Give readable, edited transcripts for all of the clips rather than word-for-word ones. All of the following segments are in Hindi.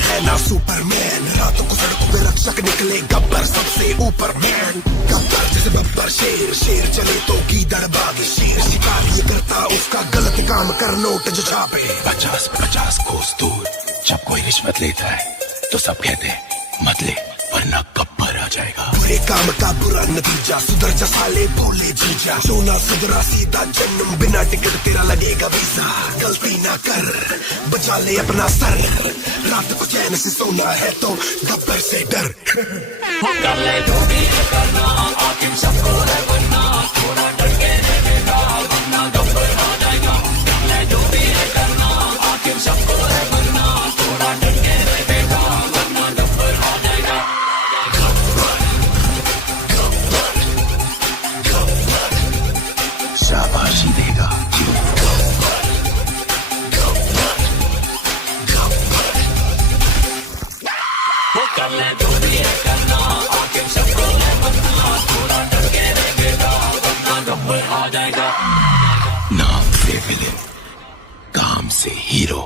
है ना सुपरमैन, रातों को सड़कों पे रक्षक निकले गब्बर सबसे ऊपर मैन। गब्बर जैसे बब्बर शेर, शेर चले तो गीदड़ बागे, शेर शिकार ये करता उसका गलत काम कर नोट जो छापे। 50-50 कोस दूर जब कोई रिश्वत लेता है तो सब कहते हैं मत ले वरना गब्बर आ जाएगा। बुरे काम का बुरा नतीजा, सुधर जा साले भोले जीजा। जो ना सुधरा सीधा जन्म, बिना टिकट तेरा लगेगा वीजा। गलती ना कर बचा ले अपना सर, रात को चैन से सोना है तो गब्बर से डर। कर ले जो भी करना, आखिर सबको है बनना, थोड़ा डर के रहेगा वरना गब्बर आ जाएगा। कर ले जो भी करना, आखिर सबको है बनना, थोड़ा डर के रहेगा वरना गब्बर आ जाएगा। शाबाशी देगा कर ले जो भी करना, आखिर सबको है बनना, थोड़ा डर के रहेगा वरना गब्बर आ जाएगा। नाम से विलेन, काम से हीरो।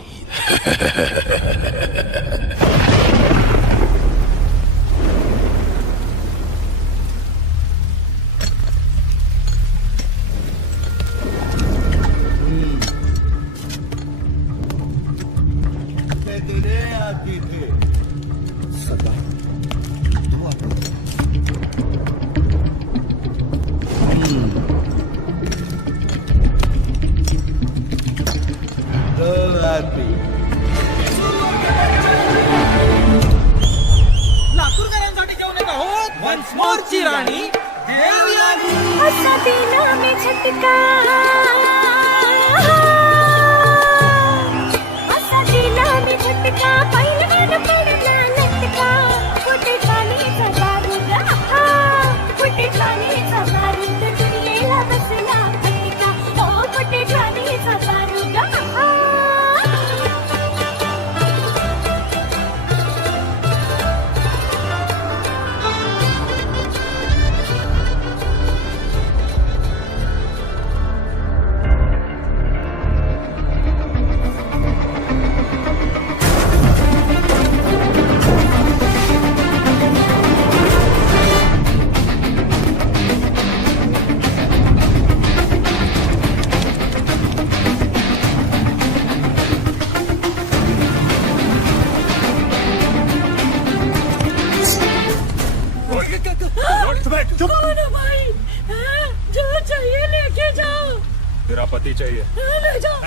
लातूरकरांसाठी घेऊन येत आहोत वन्स मोरची राणी देवयानी। असा दिला में झटका, असा दिला में झटका, पहिल्यावर पडला लटका, कुठे चालीचा बारूद, कुठे चालीचा बारूद, दुनियेला बसला फटका, ओ कुठे चालीचा बारूद। कौन है भाई? जो चाहिए लेके जाओ। तेरा पति चाहिए। ले जाओ।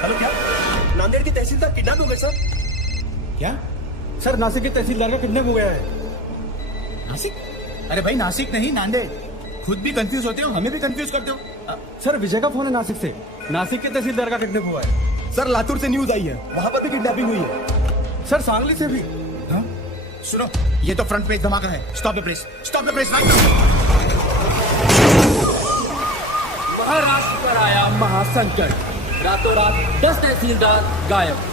हेलो, क्या नांदेड़ की तहसीलदार किडनैप हो गए सर? क्या सर? नासिक के तहसीलदार का किडनैप हो गया है। नासिक? अरे भाई नासिक नहीं नांदेड़। खुद भी कंफ्यूज होते हो, हमें भी कंफ्यूज करते हो। सर विजय का फोन है नासिक से, नासिक के तहसीलदार का किडनैप हुआ है। सर लातूर से न्यूज आई है, वहां पर भी किडनैपिंग हुई है। सर सांगली से भी। हाँ? सुनो, ये तो फ्रंट पेज धमाका है। Stop the press, stop the press. Maharashtra पर आया महासंकट, रातों रात 10 तहसीलदार गायब।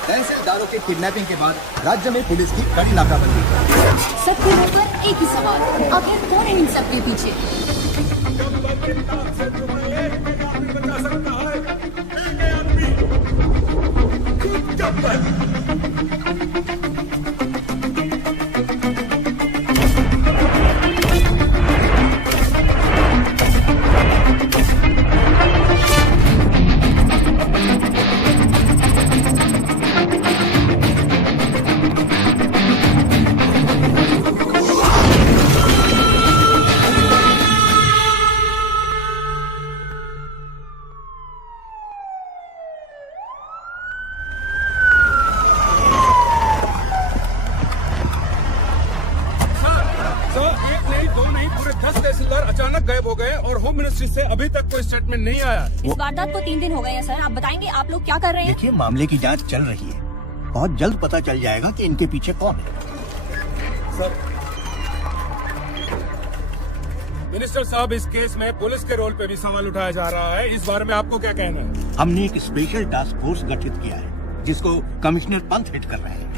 तहसीलदारों के किडनैपिंग के बाद राज्य में पुलिस की कड़ी नाकाबंदी। सबके मुंह पर एक ही सवाल, आखिर कौन है इन सबके पीछे? होम मिनिस्ट्री से अभी तक कोई स्टेटमेंट नहीं आया। इस वारदात को 3 दिन हो गए हैं सर। आप बताएंगे आप लोग क्या कर रहे हैं? देखिए, मामले की जांच चल रही है। बहुत जल्द पता चल जाएगा कि इनके पीछे कौन है। सर, मिनिस्टर साहब, इस केस में पुलिस के रोल पे भी सवाल उठाया जा रहा है। इस बारे में आपको क्या कहना है? हमने एक स्पेशल टास्क फोर्स गठित किया है जिसको कमिश्नर पंत हेड कर रहे हैं।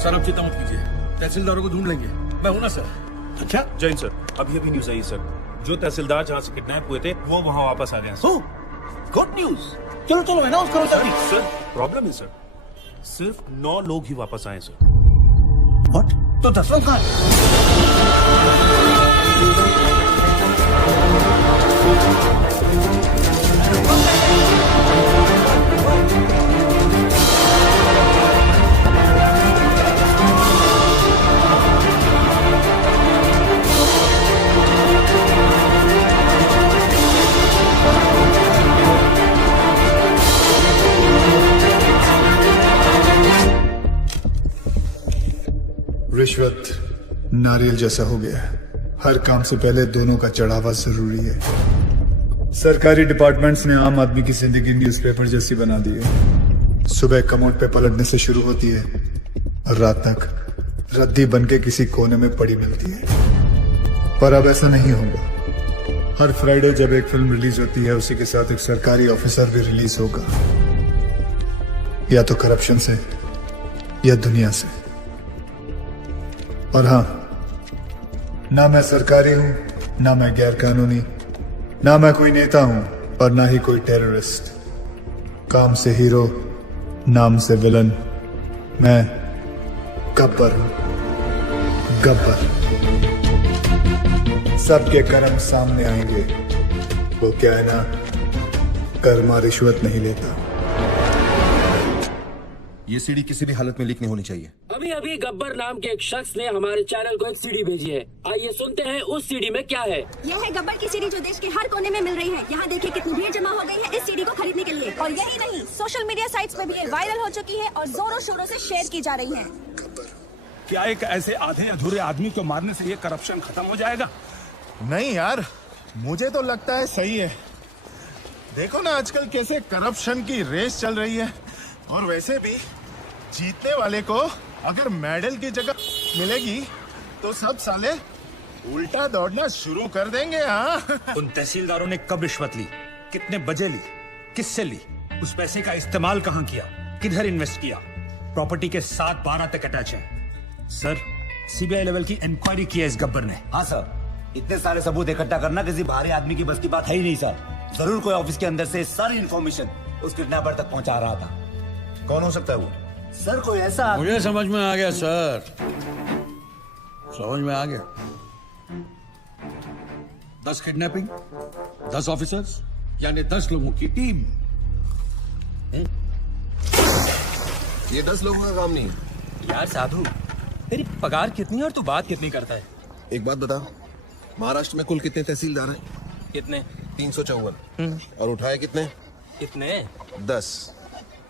सर, आप चिंता मत कीजिए, तहसीलदारों को ढूंढ लेंगे। मैं हूं ना सर। अच्छा, जैन सर, अभी अभी न्यूज आई सर, जो तहसीलदार जहाँ से किडनैप हुए थे वो वहाँ वापस आ गए हैं सर। Good news. चलो चलो, अनाउंस करो जल्दी। सर, प्रॉब्लम है सर, सिर्फ 9 लोग ही वापस आए सर। व्हाट? तो 10 लोग कहाँ हैं? रिश्वत नारियल जैसा हो गया है। हर काम से पहले दोनों का चढ़ावा जरूरी है। सरकारी डिपार्टमेंट्स ने आम आदमी की जिंदगी न्यूज़पेपर जैसी बना दी है। सुबह कमोड पे पलटने से शुरू होती है और रात तक रद्दी बनके किसी कोने में पड़ी मिलती है। पर अब ऐसा नहीं होगा। हर फ्राइडे जब एक फिल्म रिलीज होती है, उसी के साथ एक सरकारी ऑफिसर भी रिलीज होगा, या तो करप्शन से या दुनिया से। और हाँ, ना मैं सरकारी हूं, ना मैं गैर कानूनी, ना मैं कोई नेता हूं और ना ही कोई टेररिस्ट। काम से हीरो, नाम से विलन। मैं गब्बर हूं, गब्बर। सबके कर्म सामने आएंगे। वो क्या है ना, कर्मा रिश्वत नहीं लेता। ये सीडी किसी भी हालत में लीक नहीं होनी चाहिए। अभी अभी गब्बर नाम के एक शख्स ने हमारे चैनल को एक सीडी भेजी है। आइए सुनते हैं उस सीडी में क्या है। यह है गब्बर की सीडी जो देश के हर कोने में मिल रही है। यहाँ देखिए कितनी भीड़ जमा हो गई है इस सीडी को खरीदने के लिए। और यही नहीं, सोशल मीडिया साइट्स पे भी ये वायरल हो चुकी है और जोरों शोरों से शेयर की जा रही है। क्या एक ऐसे आधे अधूरे आदमी को मारने से ये करप्शन खत्म हो जाएगा? नहीं यार, मुझे तो लगता है सही है। देखो ना आजकल कैसे करप्शन की रेस चल रही है। और वैसे भी जीतने वाले को अगर मेडल की जगह मिलेगी तो सब साले उल्टा दौड़ना शुरू कर देंगे। हाँ, उन तहसीलदारों ने कब रिश्वत ली, कितने बजे ली, किससे ली, उस पैसे का इस्तेमाल कहाँ किया, किधर इन्वेस्ट किया, प्रॉपर्टी के 7-12 तक अटैच है। सर, सीबीआई लेवल की इंक्वायरी की है इस गब्बर ने। हाँ सर, इतने सारे सबूत इकट्ठा करना किसी बाहरी आदमी की बस की बात है ही नहीं सर। जरूर कोई ऑफिस के अंदर से सारी इन्फॉर्मेशन उस किडनैपर तक पहुंचा रहा था। कौन हो सकता है वो? सर, कोई ऐसा मुझे समझ में आ गया सर, समझ में आ गया। 10 किडनैपिंग, 10 ऑफिसर्स, यानी 10 लोगों की टीम। ये 10 लोगों का काम नहीं है। यार साधु, तेरी पगार कितनी है और तू बात कितनी करता है? एक बात बता, महाराष्ट्र में कुल कितने तहसीलदार हैं? कितने? 354। और उठाए कितने? कितने? 10।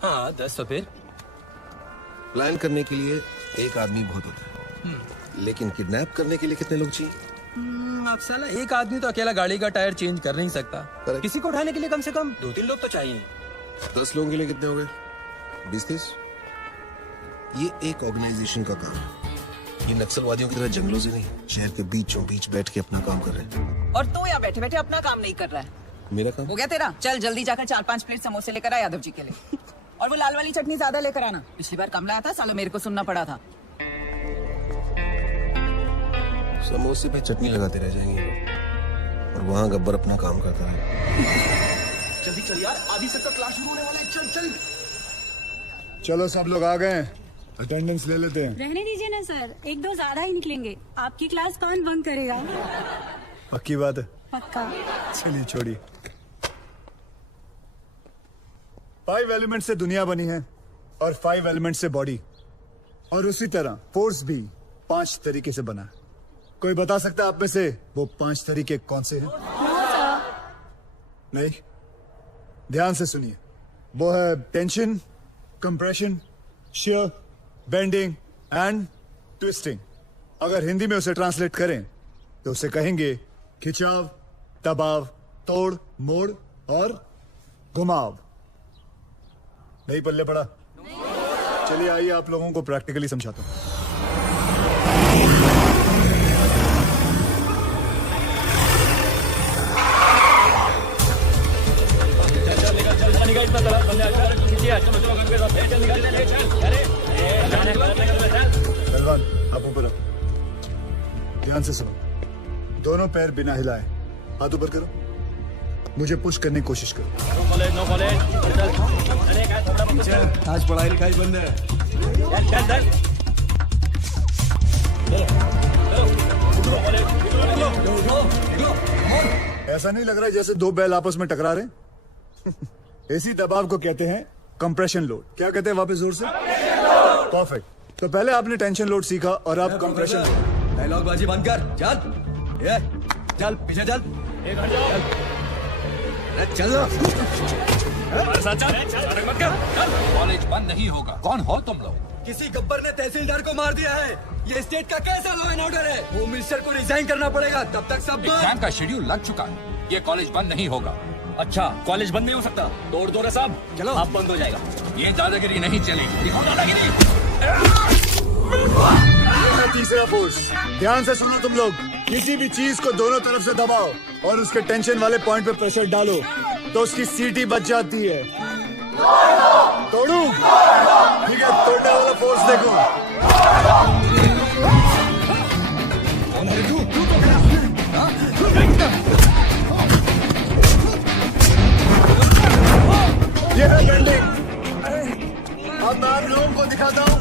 हाँ 10। तो फिर प्लान करने के लिए एक आदमी बहुत होता है, लेकिन किडनैप करने के लिए कितने लोग चाहिए? अब साला एक आदमी तो अकेला गाड़ी का टायर चेंज कर नहीं सकता। किसी को उठाने के लिए कम से कम 2-3 लोग तो चाहिए। 10 लोगों के लिए कितने हो गए? 20-30। ये एक ऑर्गेनाइजेशन का काम है। ये नक्सलवादियों की तरह जंगलों से नहीं, शहर के बीचों बीच बैठ के अपना काम कर रहे हैं। और तू यहाँ बैठे बैठे अपना काम नहीं कर रहा है। मेरा काम हो गया तेरा? चल जल्दी जाकर 4-5 प्लेट समोसे लेकर आ यादव जी के लिए। और वो लाल वाली चटनी ज्यादा लेकर आना। पिछली बार कम लाया था, साला मेरे को सुनना पड़ा था। समोसे पे चटनी लगाते रह जाएंगे और वहाँ गब्बर अपना काम करता है। जल्दी चल यार, आधी से तो क्लास शुरू होने वाला है। चल चल। चलो सब लोग आ गए, अटेंडेंस ले लेते हैं। रहने दीजिए ना सर, 1-2 ज्यादा ही निकलेंगे। आपकी क्लास कौन बंक करेगा? पक्की बात है? पक्का। चलिए छोड़िए। 5 एलिमेंट से दुनिया बनी है और 5 एलिमेंट से बॉडी, और उसी तरह फोर्स भी 5 तरीके से बना है। कोई बता सकता है आप में से वो 5 तरीके कौन से हैं? नहीं, ध्यान से सुनिए। वो है tension, compression, shear, bending and twisting. अगर हिंदी में उसे ट्रांसलेट करें तो उसे कहेंगे खिंचाव, दबाव, तोड़, मोड़ और घुमाव। नहीं पल्ले पड़ा? चलिए आइए आप लोगों को प्रैक्टिकली समझाता हूं। पहलवान आप ऊपर आओ, ध्यान से सुनो। दोनों पैर बिना हिलाए हाथ ऊपर करो, मुझे पुश करने की कोशिश करो। आज पढ़ाई लिखाई बंद है। ऐसा नहीं लग रहा है जैसे दो बैल आपस में टकरा रहे हैं? इसी दबाव को कहते हैं कंप्रेशन लोड। क्या कहते हैं वापस जोर से? परफेक्ट। तो पहले आपने टेंशन लोड सीखा और अब कंप्रेशन लोड। डायलॉग बाजी बंद कर, चल ये चल पीछे चल, चल कॉलेज बंद नहीं होगा। कौन हो तुम लोग? किसी गब्बर ने तहसीलदार को मार दिया है। ये स्टेट का कैसा लॉ एंड ऑर्डर है? होम मिनिस्टर को रिजाइन करना पड़ेगा, तब तक सब एग्जाम का शेड्यूल लग चुका है। ये कॉलेज बंद नहीं होगा। अच्छा, कॉलेज बंद नहीं हो सकता? तोड़ दो रे साहब, चलो आप बंद हो जाएगा। ये दादागिरी नहीं चलेगी। दिखाओ दादागिरी। तीसरा फोर्स। ध्यान से सुनो तुम लोग। किसी भी चीज को दोनों तरफ से दबाओ और उसके टेंशन वाले पॉइंट पे प्रेशर डालो तो उसकी सीटी बच जाती है। तोड़ू? ठीक है, तोड़ने वाला फोर्स देखो। ये है बेंडिंग। अब मैं आप लोगों को दिखाता हूँ,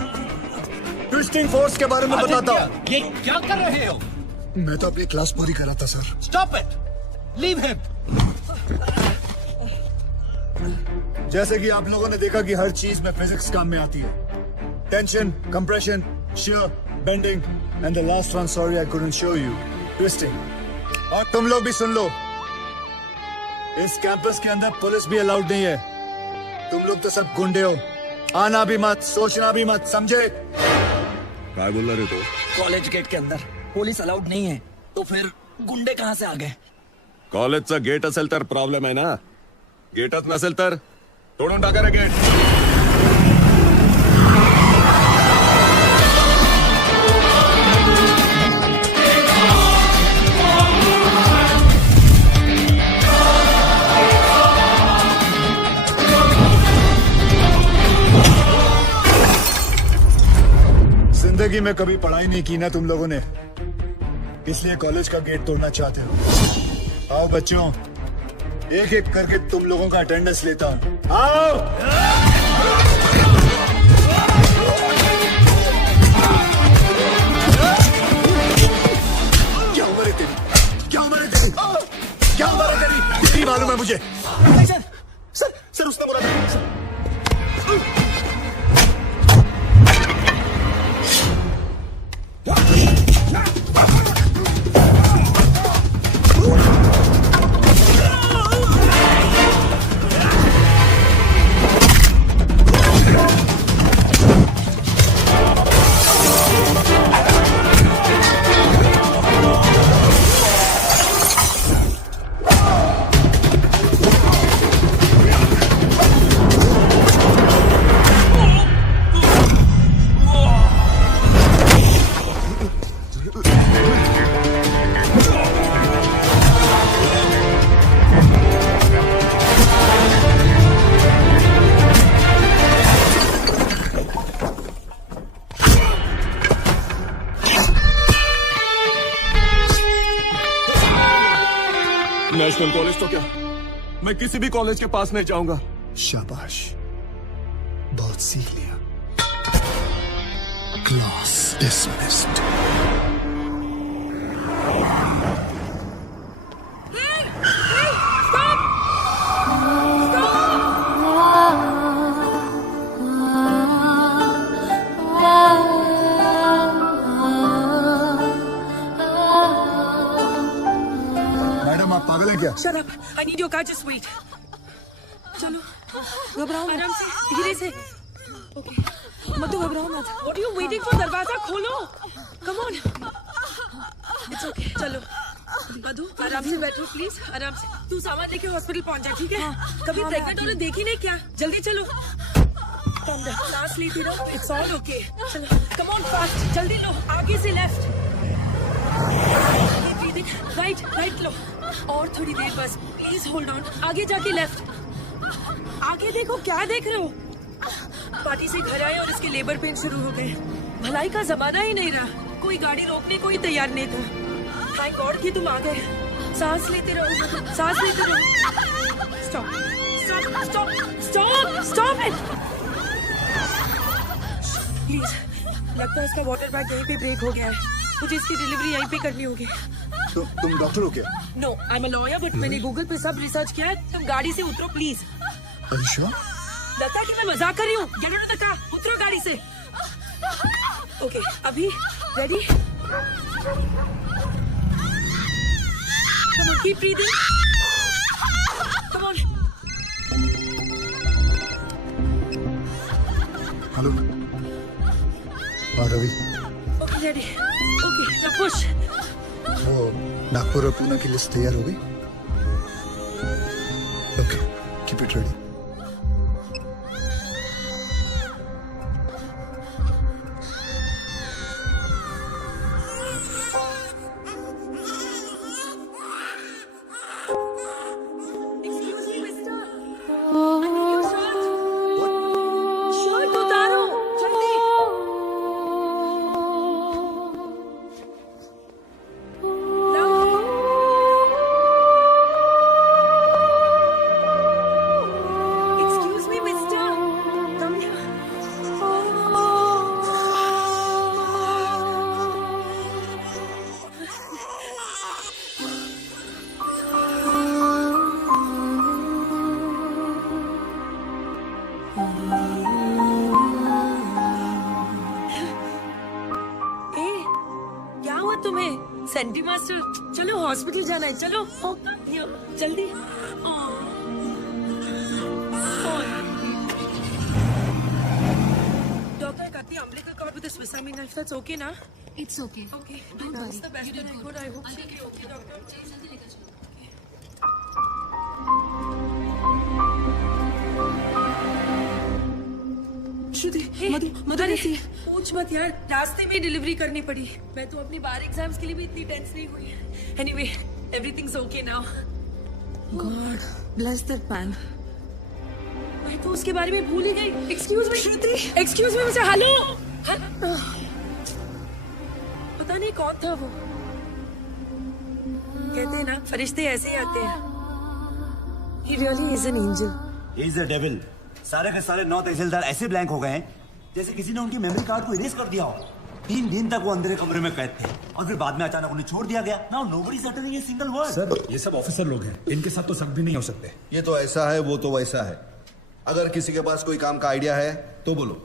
ट्विस्टिंग फोर्स के बारे में बताता हूँ। ये क्या कर रहे हो? मैं तो अपनी क्लास पूरी कर रहा था sir. Stop it, leave him. जैसे कि आप लोगों ने देखा कि हर चीज में फिजिक्स काम में आती है। Tension, compression, shear, bending and the last one, sorry I couldn't show you, twisting. और तुम लोग भी सुन लो, इस कैंपस के अंदर पुलिस भी अलाउड नहीं है। तुम लोग तो सब गुंडे हो, आना भी मत, सोचना भी मत, समझे? क्या बोल रहे तो? कॉलेज गेट के अंदर पुलिस अलाउड नहीं है, तो फिर गुंडे कहाँ से आ गए? कॉलेजचा गेट असेल तर प्रॉब्लेम आहे ना, गेटच नसेल तर तोडून टाका रे गेट. जिंदगी में कभी पढ़ाई नहीं की ना तुम लोगों ने, इसलिए कॉलेज का गेट तोड़ना चाहते हो। आओ बच्चों, एक एक करके तुम लोगों का अटेंडेंस लेता हूं। आओ। क्या उम्र है तेरी? क्या उम्र है तेरी? क्या उम्र है तेरी? इतनी मालूम है मुझे। सर उसने बोला था। नेशनल कॉलेज तो क्या, मैं किसी भी कॉलेज के पास नहीं जाऊंगा। शाबाश, बहुत सीख लिया। Class dismissed. मैडम आप पागल हैं क्या? Shut up. I need your car. Just wait. चलो, घबराओ आराम से, धीरे से। मत घबराओ मत। What are you waiting for? दरवाजा खोलो। Come on. इट्स ओके, चलो मधु आराम से बैठो प्लीज, आराम से। तू सामान लेके हॉस्पिटल पहुंच जा, ठीक है? कभी प्रेग्नेंट होने देखी नहीं क्या? जल्दी चलो, सांस लेती रहो, इट्स ऑल ओके। चलो कम ऑन फास्ट, जल्दी लो, आगे से लेफ्ट, राइट राइट लो, और थोड़ी देर बस, प्लीज होल्ड ऑन, आगे जाके लेफ्ट, आगे देखो, क्या देख रहे हो? पार्टी से घर आए और इसके लेबर पेन शुरू हो गए। भलाई का जमाना ही नहीं रहा, कोई गाड़ी रोकने को ही तैयार नहीं था। थैंक गॉड कि तुम आ गए। सांस लेते रहो, सांस लेते रहो। Stop stop stop stop stop it please. लगता है इसका वाटर बैग यहीं पे ब्रेक हो गया है, मुझे इसकी डिलीवरी यहीं पे करनी होगी। तो तुम डॉक्टर हो क्या? No, I am a lawyer, but मैंने गूगल पे सब रिसर्च किया है। तुम गाड़ी से उतरो प्लीज। लगता है कि मैं मजाक कर रही हूँ। Get out of the car, उतरो गाड़ी से। ओके, अभी ready? Come on, keep breathing. Come on. Hello, Ravi. Okay, ready. Okay, now push. वो नागपुर और पुणे की लिस्ट तैयार हो गई? Okay, keep it ready. Senti master, चलो हॉस्पिटल जाना है, चलो जल्दी। डॉक्टर कहती है umbilical cord with a Swiss Army knife. That's okay ना? It's okay. Okay. Don't worry. That's the best. You did good. I hope she'll be okay, doctor. जल्दी लेकर चलो। श्रुति, मधु कैसी है? पूछ मत यार, रास्ते में डिलीवरी करनी पड़ी। मैं तो अपनी बार एग्जाम्स के लिए भी इतनी टेंस नहीं हुई। Anyway, everything's okay now. God bless that man. मैं तो उसके बारे में भूल ही गई। एक्सक्यूज मी श्रुति, एक्सक्यूज मी, मुझे हेलो। पता नहीं कौन था वो। कहते हैं ना, फरिश्ते ऐसे ही आते हैं। He really is an angel. He is a devil. सारे के सारे 9 तहसीलदार ऐसे ब्लैंक हो गए हैं जैसे किसी ने उनकी मेमोरी कार्ड को इरेज कर दिया हो। 3 दिन तक वो अंधेरे कमरे में कैद थे और फिर बाद में अचानक उन्हें छोड़ दिया गया। Now nobody is uttering a single word. Sir, ये सब ऑफिसर लोग हैं, इनके साथ तो शक भी नहीं हो सकते। ये तो ऐसा है, वो तो वैसा है। अगर किसी के पास कोई काम का आइडिया है तो बोलो।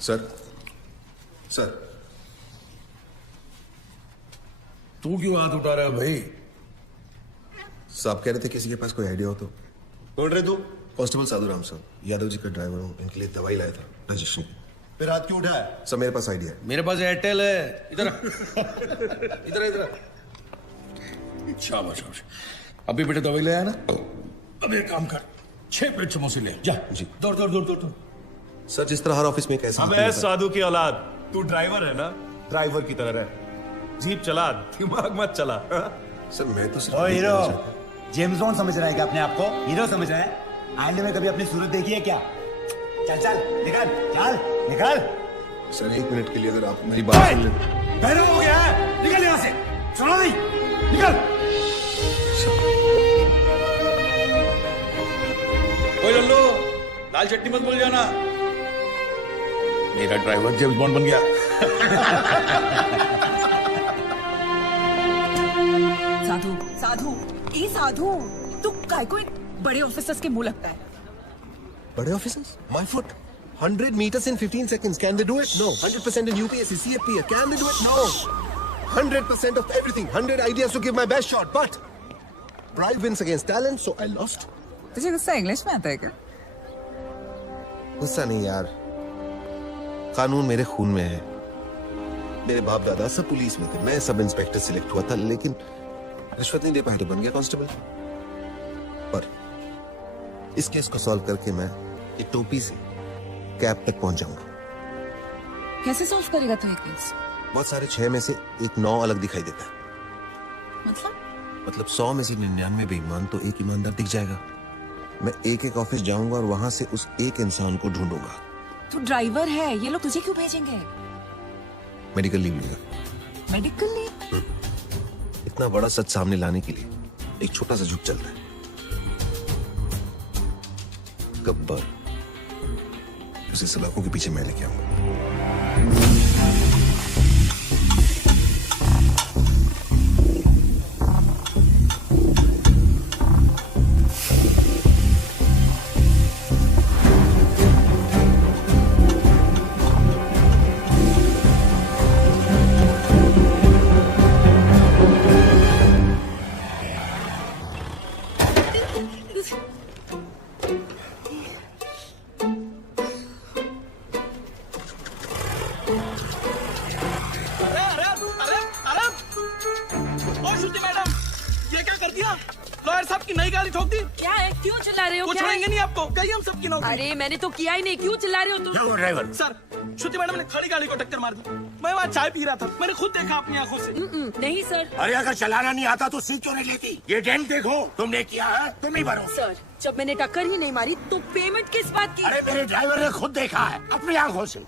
सर, सर, तू क्यों हाथ उठा रहा है भाई? साहब कह रहे थे किसी के पास कोई आइडिया हो तो। बोल रहे तू? कांस्टेबल साधुराम साहब, यादव जी का ड्राइवर हूँ, इनके लिए दवाई लाया था रजिस्ट्री। फिर हाथ क्यों उठाया? सर मेरे पास आइडिया है। मेरे पास एयरटेल है। इधर इधर इधर। शाबाश शाबाश। अभी बेटे दवाई ले आया ना? अब एक काम कर, 6 प्लेट समोसे ले जा। जी। दौड़ दौड़ दौड़ दौड़। सर जिस तरह हर ऑफिस में कैसे अबे साधु की औलाद, तू ड्राइवर है ना? ड्राइवर की तरह रह, जीप चला, दिमाग मत चला। सर मैं तो ओ हीरो, जेम्स बॉन्ड समझ रहा है क्या अपने आप को? हीरो समझ रहा है? आईने में कभी अपनी सूरत देखी है क्या? चल चल निकल, चल निकल। सर 1 मिनट के लिए अगर आप मेरी बात सुन लें। पहले हो गया है, निकल यहाँ से, सुनो नहीं, निकल। ओए लल्लू, दाल चटनी मत भूल जाना। मेरा ड्राइवर जेम्स बॉन्ड बन गया। साधु साधु, ए साधु, तू काय को एक बड़े ऑफिसर्स के मुंह लगता है? बड़े officers? My foot. 100 meters in 15 seconds. Can they do it? No. 100% in UPSC, CFP. Can they do it? No. 100% of everything. 100 ideas to give my best shot. But pride wins against talent, so I lost. तुझे गुस्सा इंग्लिश में आता है क्या? गुस्सा नहीं यार, कानून मेरे खून में है। मेरे बाप दादा सब पुलिस में थे, मैं सब इंस्पेक्टर सिलेक्ट हुआ था, लेकिन रिश्वत नहीं दे पाया तो बन गया कांस्टेबल। पर इस केस को सॉल्व करके मैं ये टोपी से कैब तक पहुंच जाऊंगा। कैसे सॉल्व करेगा तू ये केस? बहुत सारे 6 में से एक 9 अलग दिखाई देता है। मतलब 100 में से 99 बेईमान तो एक ईमानदार दिख जाएगा। मैं एक ऑफिस जाऊंगा और वहां से उस एक इंसान को ढूंढूंगा। तू ड्राइवर है, ये लोग तुझे क्यों भेजेंगे? मेडिकल लीव लूंगा। Medical leave? इतना बड़ा सच सामने लाने के लिए एक छोटा सा झुक चलता है। गब्बर, उसे सलाखों के पीछे मैं लेके आऊंगा। अरे मैंने तो किया ही नहीं, क्यों चिल्ला रहे हो तुम? क्या हुआ ड्राइवर? सर, श्रुति मैडम ने खड़ी गाड़ी को टक्कर मार दी। मैं वहाँ चाय पी रहा था, मैंने खुद देखा अपनी आंखों से। नहीं सर। अरे अगर चलाना नहीं आता तो सीट क्यों नहीं लेती? ये डेंट देखो, तुमने किया है, तुम ही भरो। सर, जब मैंने टक्कर ही नहीं मारी तो पेमेंट किस बात की? अरे मेरे ड्राइवर ने खुद देखा है अपनी आंखों से।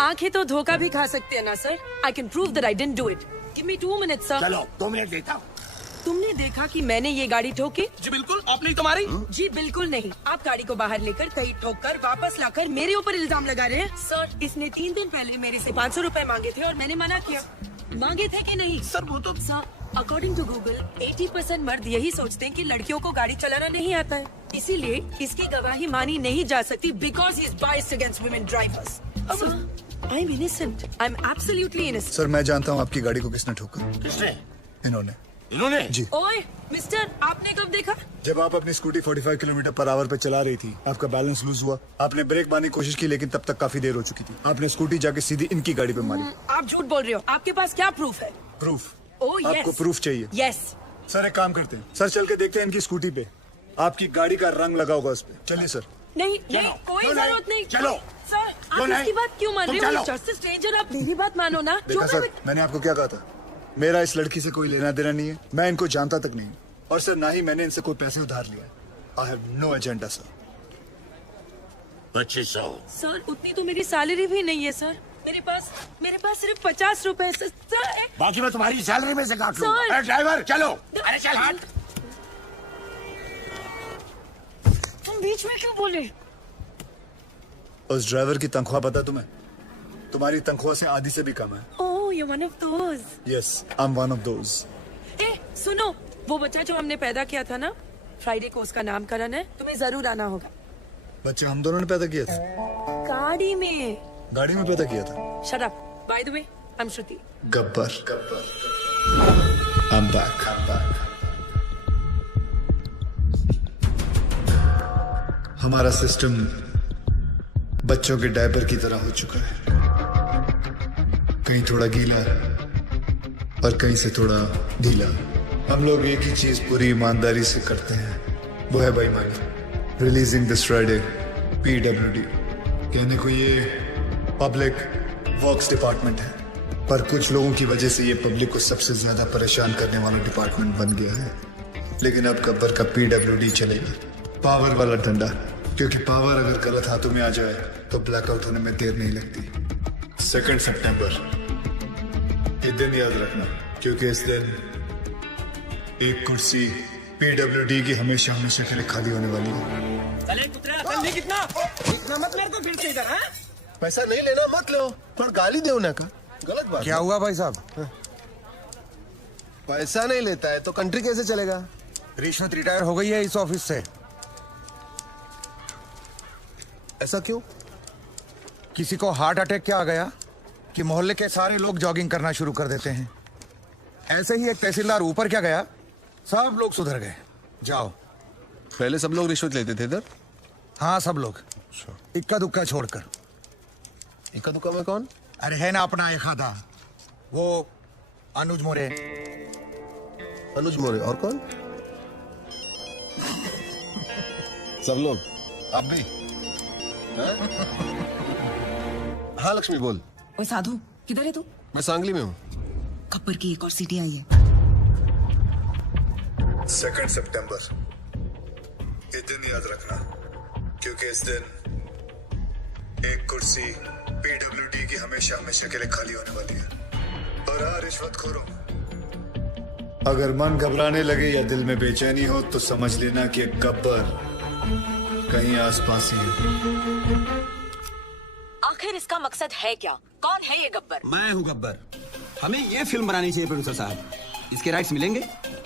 आंखें तो धोखा भी खा सकते हैं ना sir. I can prove that I didn't do it. Give me 2 minutes sir. चलो 2 मिनट देता हूँ। तुमने देखा कि मैंने ये गाड़ी ठोकी? जी बिल्कुल, आपने ही तो मारी। जी बिल्कुल नहीं, आप गाड़ी को बाहर लेकर कहीं ठोककर वापस लाकर मेरे ऊपर इल्जाम लगा रहे हैं। सर, इसने 3 दिन पहले मेरे से 500 रुपए मांगे थे और मैंने मना किया। मांगे थे कि नहीं? सर वो तो सर, अकॉर्डिंग टू गूगल 80% मर्द यही सोचते हैं कि लड़कियों को गाड़ी चलाना नहीं आता है, इसीलिए इसकी गवाही मानी नहीं जा सकती because he is biased against women drivers. I am innocent, I am absolutely innocent. Sir मैं जानता हूँ आपकी गाड़ी को किसने ठोका। किसने? इन्होंने। इन्होंने? जी। ओए मिस्टर, आपने कब देखा? जब आप अपनी स्कूटी 45 किलोमीटर पर आवर पे चला रही थी, आपका बैलेंस लूज हुआ, आपने ब्रेक मारने की कोशिश की लेकिन तब तक काफी देर हो चुकी थी। आपने स्कूटी जाके सीधी इनकी गाड़ी पे मारी। आप झूठ बोल रहे हो, आपके पास क्या प्रूफ है? प्रूफ? Oh yes. आपको प्रूफ चाहिए? यस। सर एक काम करते हैं, सर चल के देखते हैं इनकी स्कूटी पे आपकी गाड़ी का रंग लगा होगा उस पे। चलिए सर। नहीं नहीं, कोई जरूरत नहीं। चलो सर, आप इसकी बात क्यों मान रहे हो? जस्ट स्ट्रेंजर, आप मेरी बात मानो ना। देखा सर, मैंने आपको क्या कहा था, मेरा इस लड़की से कोई लेना देना नहीं है, मैं इनको जानता तक नहीं, और सर ना ही मैंने इनसे कोई पैसे उधार लिया। I have no agenda sir. 2500। Sir उतनी तो मेरी सैलरी भी नहीं है सर, मेरे पास सिर्फ 50 रुपए सर। बाकी मैं तुम्हारी सैलरी में से काट लूंगा। सर। अरे ड्राइवर चलो। अरे चल हट। तुम बीच में क्यों बोले? उस ड्राइवर की तनख्वाह पता तुम्हें? तुम्हारी तनख्वाह से आधी से भी कम है। ओह, you're one of those. Yes, I'm one of those. सुनो, वो बच्चा जो हमने पैदा किया था ना, फ्राइडे को उसका नामकरण है, तुम्हें जरूर आना होगा। बच्चे हम दोनों ने पैदा किया था? गाड़ी में। गाड़ी में पैदा किया था? Shut up. By the way, I'm Shruti. Gabbar. I'm back. हमारा सिस्टम बच्चों के डायपर की तरह हो चुका है, कहीं थोड़ा गीला और कहीं से थोड़ा ढीला। हम लोग एक ही चीज पूरी ईमानदारी से करते हैं, वो है बेईमानी। Releasing this Friday PWD। कहने को ये पब्लिक वर्क्स डिपार्टमेंट है, पर कुछ लोगों की वजह से ये पब्लिक को सबसे ज्यादा परेशान करने वाला डिपार्टमेंट बन गया है। लेकिन अब गब्बर का PWD चलेगा, पावर वाला डंडा, क्योंकि पावर अगर गलत हाथों में आ जाए तो ब्लैकआउट होने में देर नहीं लगती। 2 सितंबर, ये दिन याद रखना, क्योंकि इस दिन एक कुर्सी PWD की हमेशा हमेशा के लिए खाली होने वाली है। कितना मत मेरे को फिर से इधर। पैसा नहीं लेना मत लो, थोड़ा गाली दे उन्हें का। गलत बात। क्या हुआ भाई साहब? पैसा नहीं लेता है तो कंट्री कैसे चलेगा? रिश्वत रिटायर हो गई है इस ऑफिस से। ऐसा क्यों? किसी को हार्ट अटैक क्या आ गया कि मोहल्ले के सारे लोग जॉगिंग करना शुरू कर देते हैं। ऐसे ही एक तहसीलदार ऊपर क्या गया, सब लोग सुधर गए। जाओ। पहले सब लोग रिश्वत लेते थे इधर? हाँ सब लोग, इक्का दुक्का छोड़कर। इक्का दुक्का में कौन? अरे है ना अपना एक आधा, वो अनुज मोरे। अनुज मोरे और कौन? सब लोग। आप भी? हाँ लक्ष्मी बोल। ओए साधु, किधर है तू? मैं सांगली में हूँ। खप्पर की एक और सीटी आई है। 2 सितंबर, ये दिन याद रखना, क्योंकि इस दिन एक कुर्सी पीडब्ल्यूडी की हमेशा हमेशा के लिए खाली होने वाली है। और हाँ रिश्वतखोरों, अगर मन घबराने लगे या दिल में बेचैनी हो तो समझ लेना कि एक गब्बर कहीं आसपास ही है। आखिर इसका मकसद है क्या? कौन है ये गब्बर? मैं हूँ गब्बर। हमें ये फिल्म बनानी चाहिए प्रोड्यूसर साहब। इसके राइट्स मिलेंगे?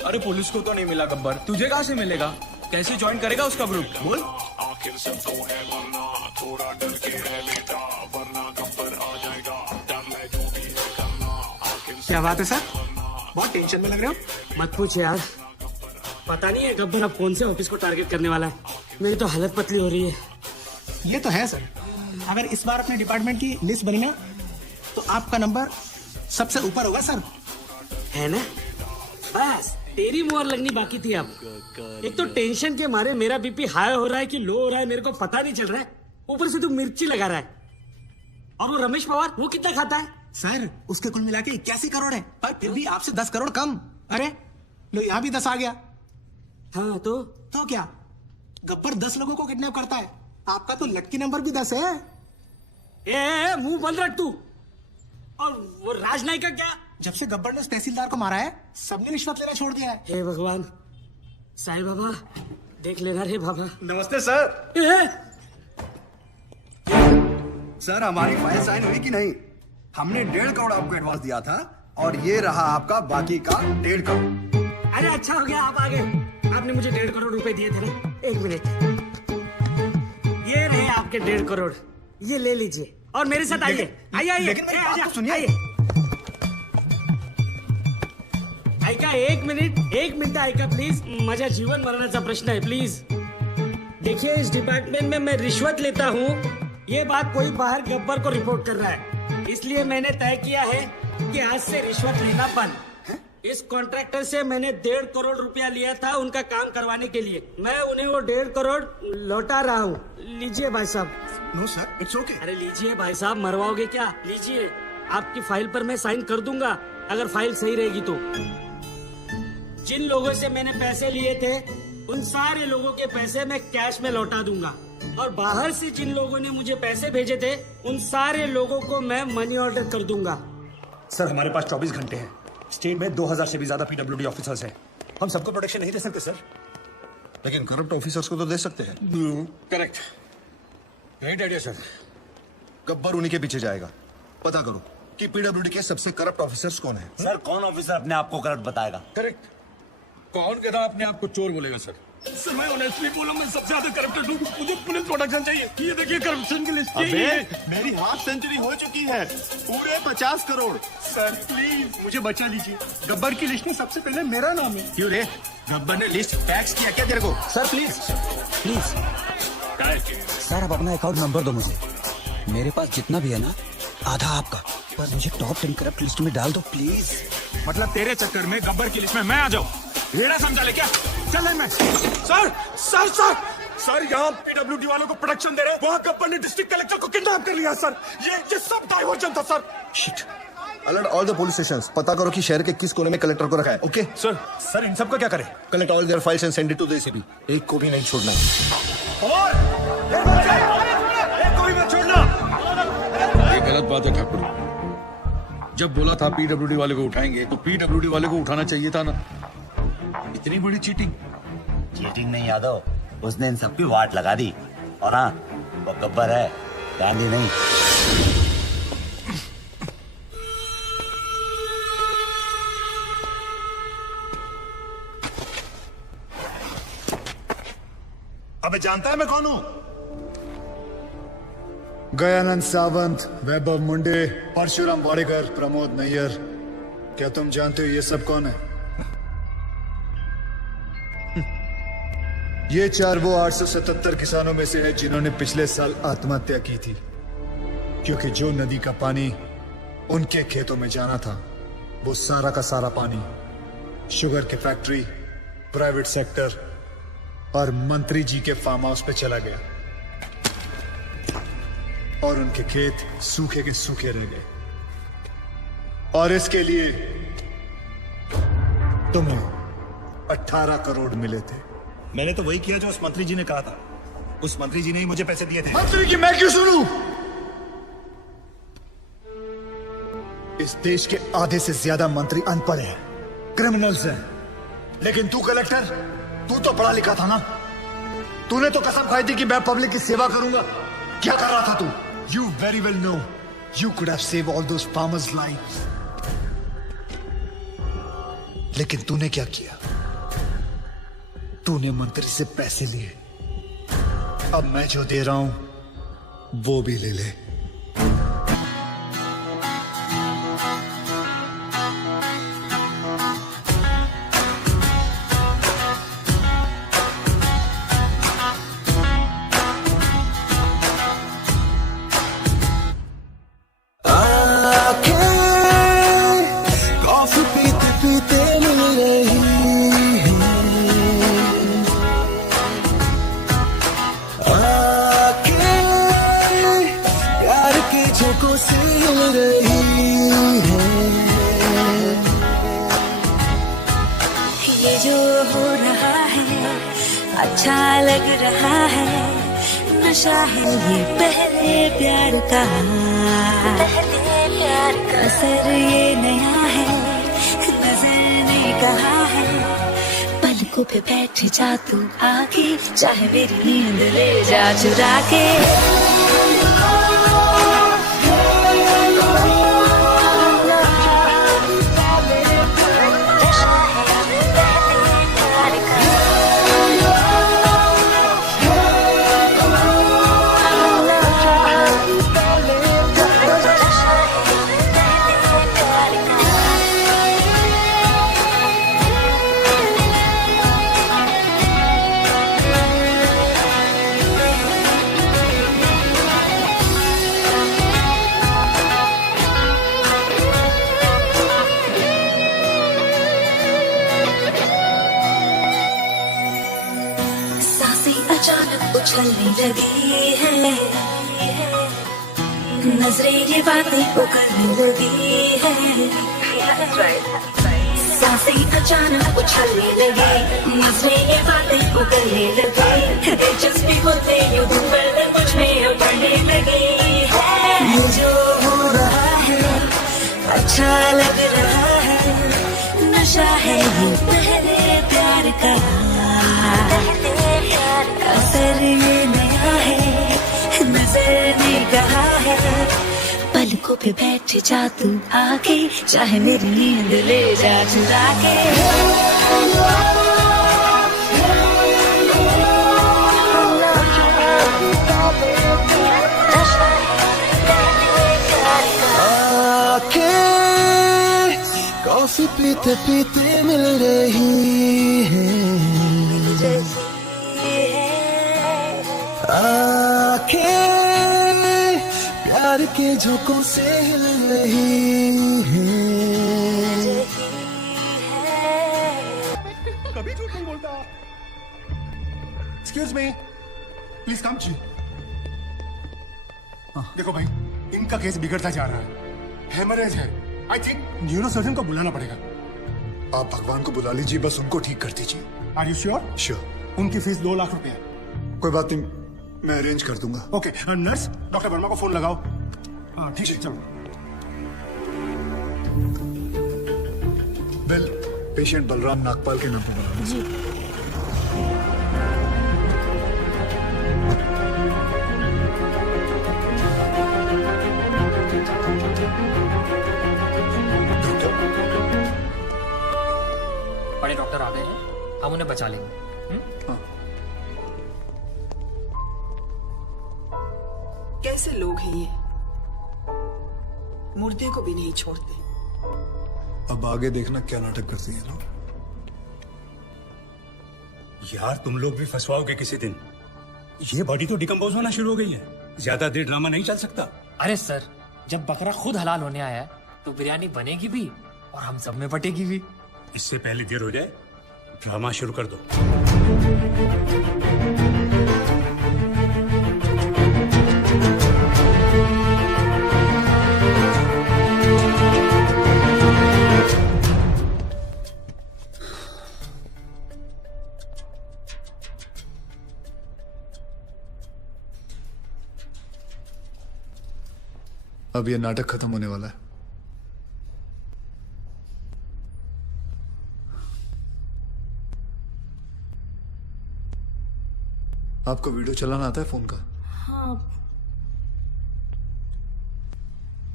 अरे पुलिस को तो नहीं मिला गब्बर, तुझे कहाँ से मिलेगा? कैसे ज्वाइन करेगा उसका ग्रुप? बोल। आखिर सब तो है वरना थोड़ा डर के है बेटा, वरना गब्बर आ जाएगा, डर ले जो भी है करना। आखिर क्या बात है सर, बहुत टेंशन में लग रहे हो। मत पूछ यार, पता नहीं है गब्बर अब कौन से ऑफिस को टारगेट करने वाला है। मेरी तो हालत पतली हो रही है। ये तो है सर, अगर इस बार अपने डिपार्टमेंट की लिस्ट बनी ना तो आपका नंबर सबसे ऊपर होगा सर। है ना? बस तेरी मोहर लगनी बाकी थी अब। एक तो टेंशन के मारे मेरा बीपी हाई हो रहा है कि लो हो रहा है मेरे को पता नहीं चल रहा है। ऊपर से तू मिर्ची लगा रहा है। और वो रमेश पवार, वो कितना खाता है? सर उसके कुल मिला के 81 करोड़ है, पर फिर भी आपसे 10 करोड़ कम। अरे लो यहाँ भी 10 आ गया। हाँ तो क्या गब्बर 10 लोगों को किडनैप करता है? आपका तो लकी नंबर भी 10 है। ए मुंह बंद रख तू। और वो राजनायक का क्या? जब से गब्बर ने उस तहसीलदार को मारा है सबने रिश्वत लेना छोड़ दिया है। हे भगवान, साईं बाबा देख लेना रे बाबा। नमस्ते सर। सर हमारी फाइल साइन हुई कि नहीं? हमने 1.5 करोड़ आपको एडवांस दिया था और ये रहा आपका बाकी का 1.5 करोड़। अरे अच्छा हो गया आप आ गए। आपने मुझे 1.5 करोड़ रुपए दिए थे ना। एक मिनट, ये रहे आपके 1.5 करोड़, ये ले लीजिए और मेरे साथ आइए। आइए लेकिन मेरी बात तो सुनिए। ऐका एक मिनिट ऐका प्लीज। माझ्या जीवन मरणाचा प्रश्न है प्लीज। देखिए इस डिपार्टमेंट में मैं रिश्वत लेता हूँ, ये बात कोई बाहर गब्बर को रिपोर्ट कर रहा है, इसलिए मैंने तय किया है कि आज से रिश्वत लेना बंद। इस कॉन्ट्रैक्टर से मैंने 1.5 करोड़ रुपया लिया था उनका काम करवाने के लिए। मैं उन्हें वो 1.5 करोड़ लौटा रहा हूँ। लीजिए भाई साहब। No sir it's okay. अरे लीजिए भाई साहब, मरवाओगे क्या? लीजिए, आपकी फाइल पर मैं साइन कर दूंगा अगर फाइल सही रहेगी तो। जिन लोगों से मैंने पैसे लिए थे उन सारे लोगों के पैसे मैं कैश में लौटा दूंगा, और बाहर से जिन लोगों ने मुझे पैसे भेजे थे उन सारे लोगों को मैं मनी ऑर्डर कर दूंगा। सर हमारे पास 24 घंटे हैं। स्टेट में 2000 से भी ज्यादा पीडब्ल्यूडी ऑफिसर्स हैं। हम सबको प्रोटेक्शन नहीं दे सकते सर। लेकिन करप्ट ऑफिसर्स को तो दे सकते हैं। Correct, great idea sir. Gabbar उन्हीं के पीछे जाएगा। पता करो कि पीडब्ल्यूडी के सबसे करप्ट ऑफिसर्स कौन है। सर कौन ऑफिसर अपने आप को करप्ट बताएगा? करेक्ट, कौन कहता अपने आप को चोर बोलेगा सर? सर मैं ऑनेस्टली बोला, मैं सबसे ज्यादा करप्टेड हूँ। मुझे पुलिस प्रोटेक्शन चाहिए। ये देखिए करप्शन की लिस्ट। मेरी हाफ सेंचुरी हो चुकी है, पूरे 50 करोड़। सर प्लीज मुझे बचा लीजिए। गब्बर की लिस्ट में सबसे पहले मेरा नाम है। क्यों रे, गब्बर ने लिस्ट टैक्स किया क्या तेरे को? सर प्लीज सर, आप अपना अकाउंट नंबर दो मुझे। मेरे पास जितना भी है ना आधा आपका, पर मुझे टॉप 10 करप्ट लिस्ट में डाल दो प्लीज। मतलब तेरे चक्कर में गब्बर की लिस्ट में मैं आ जाऊं? रेड़ा समझा ले क्या? चल मैं। सर सर सर सर, यहाँ पीडब्ल्यूडी वालों को प्रोटेक्शन दे रहे, वहाँ गब्बर ने डिस्ट्रिक्ट कलेक्टर को किडनैप कर लिया सर। ये सब डाइवर्जन था sir. Shit. Alert all the police stations. पता करो कि शहर के किस कोने में कलेक्टर को रखा है। Okay sir. सर इन सब का क्या करें? Collect all their files and send it to the ACP. एक को भी नहीं छोड़ना। और एक को भी मत छोड़ना। ये गलत बात है ठाकुर। जब बोला था पीडब्ल्यूडी वाले को उठाएंगे तो पीडब्ल्यूडी वाले को उठाना चाहिए था ना। इतनी बड़ी चीटिंग। चीटिंग नहीं यादव, उसने इन सबकी वाट लगा दी। और हाँ, वो गब्बर है, गांधी नहीं। अबे जानता है मैं कौन हूँ? गयानंद सावंत, वैभव मुंडे, परशुराम वाडेकर, प्रमोद नैयर। क्या तुम जानते हो ये सब कौन है? ये 4 वो 877 किसानों में से हैं जिन्होंने पिछले साल आत्महत्या की थी, क्योंकि जो नदी का पानी उनके खेतों में जाना था वो सारा का सारा पानी शुगर की फैक्ट्री, प्राइवेट सेक्टर और मंत्री जी के फार्म हाउस पे चला गया और उनके खेत सूखे के सूखे रह गए। और इसके लिए तुम्हें 18 करोड़ मिले थे। मैंने तो वही किया जो उस मंत्री जी ने कहा था। उस मंत्री जी ने ही मुझे पैसे दिए थे। मंत्री की मैं क्यों सुनूं? इस देश के आधे से ज्यादा मंत्री अनपढ़ हैं, क्रिमिनल्स हैं। लेकिन तू कलेक्टर, तू तो पढ़ा लिखा था ना। तूने तो कसम खाई थी कि मैं पब्लिक की सेवा करूंगा। क्या कर रहा था तू? You very well know you could have saved all those farmers' lives. लेकिन तूने क्या किया? तूने मंत्री से पैसे लिए। अब मैं जो दे रहा हूं वो भी ले ले। कॉफी पीते पीते मिल रही है, आके प्यार के झोंकों से हिल रही है। ये जो हो रहा है अच्छा लग रहा है, नशा है ये पहले प्यार का, असर ये नया है, नजर ने कहा है। पलकों पे बैठ जा तू आके, चाहे मेरी नींद ले जा चुरा के। अचानक उछलने लगी है, नजरें ये बातें उगलने लगी है, सांसें अचानक उछलने लगी, नजरें ये बातें उगलने लगी, दिलचस्पी होते यूं बढ़ने मुझ में उभरने लगी है। ये जो हो रहा है अच्छा लग रहा है, नशा है ये पहले प्यार का, असर ये नया है, नजर ने कहा है। पलकों पे बैठ जा तू आके, चाहे मेरी नींद ले जा चुरा के। आके कॉफी पीते पीते मिल रही है, आके प्यार के झोंकों से हिल रही है। कभी झूठ नहीं बोलता। Excuse me, please come. देखो भाई, इनका केस बिगड़ता जा रहा है, हेमरेज है। आई थिंक न्यूरोसर्जन को बुलाना पड़ेगा। आप भगवान को बुला लीजिए, बस उनको ठीक कर दीजिए। Are you sure? श्योर। उनकी फीस 2 लाख रुपए है। कोई बात नहीं, मैं अरेंज कर दूंगा। ओके, नर्स डॉक्टर वर्मा को फोन लगाओ। हाँ ठीक है, चलो। बिल पेशेंट बलराम नागपाल के नाम पर बना जी। बड़े डॉक्टर आ गए हैं, हम उन्हें बचा लेंगे। कैसे लोग हैं ये, मुर्दे को भी नहीं छोड़ते। अब आगे देखना क्या नाटक करती है ना। यार तुम लोग भी फंसवाओगे किसी दिन। ये बॉडी तो डिकम्पोज होना शुरू हो गई है, ज्यादा देर ड्रामा नहीं चल सकता। अरे सर, जब बकरा खुद हलाल होने आया है तो बिरयानी बनेगी भी और हम सब में बटेगी भी। इससे पहले देर हो जाए ड्रामा शुरू कर दो। अब ये नाटक खत्म होने वाला है। आपको वीडियो चलाना आता है फोन का? हाँ।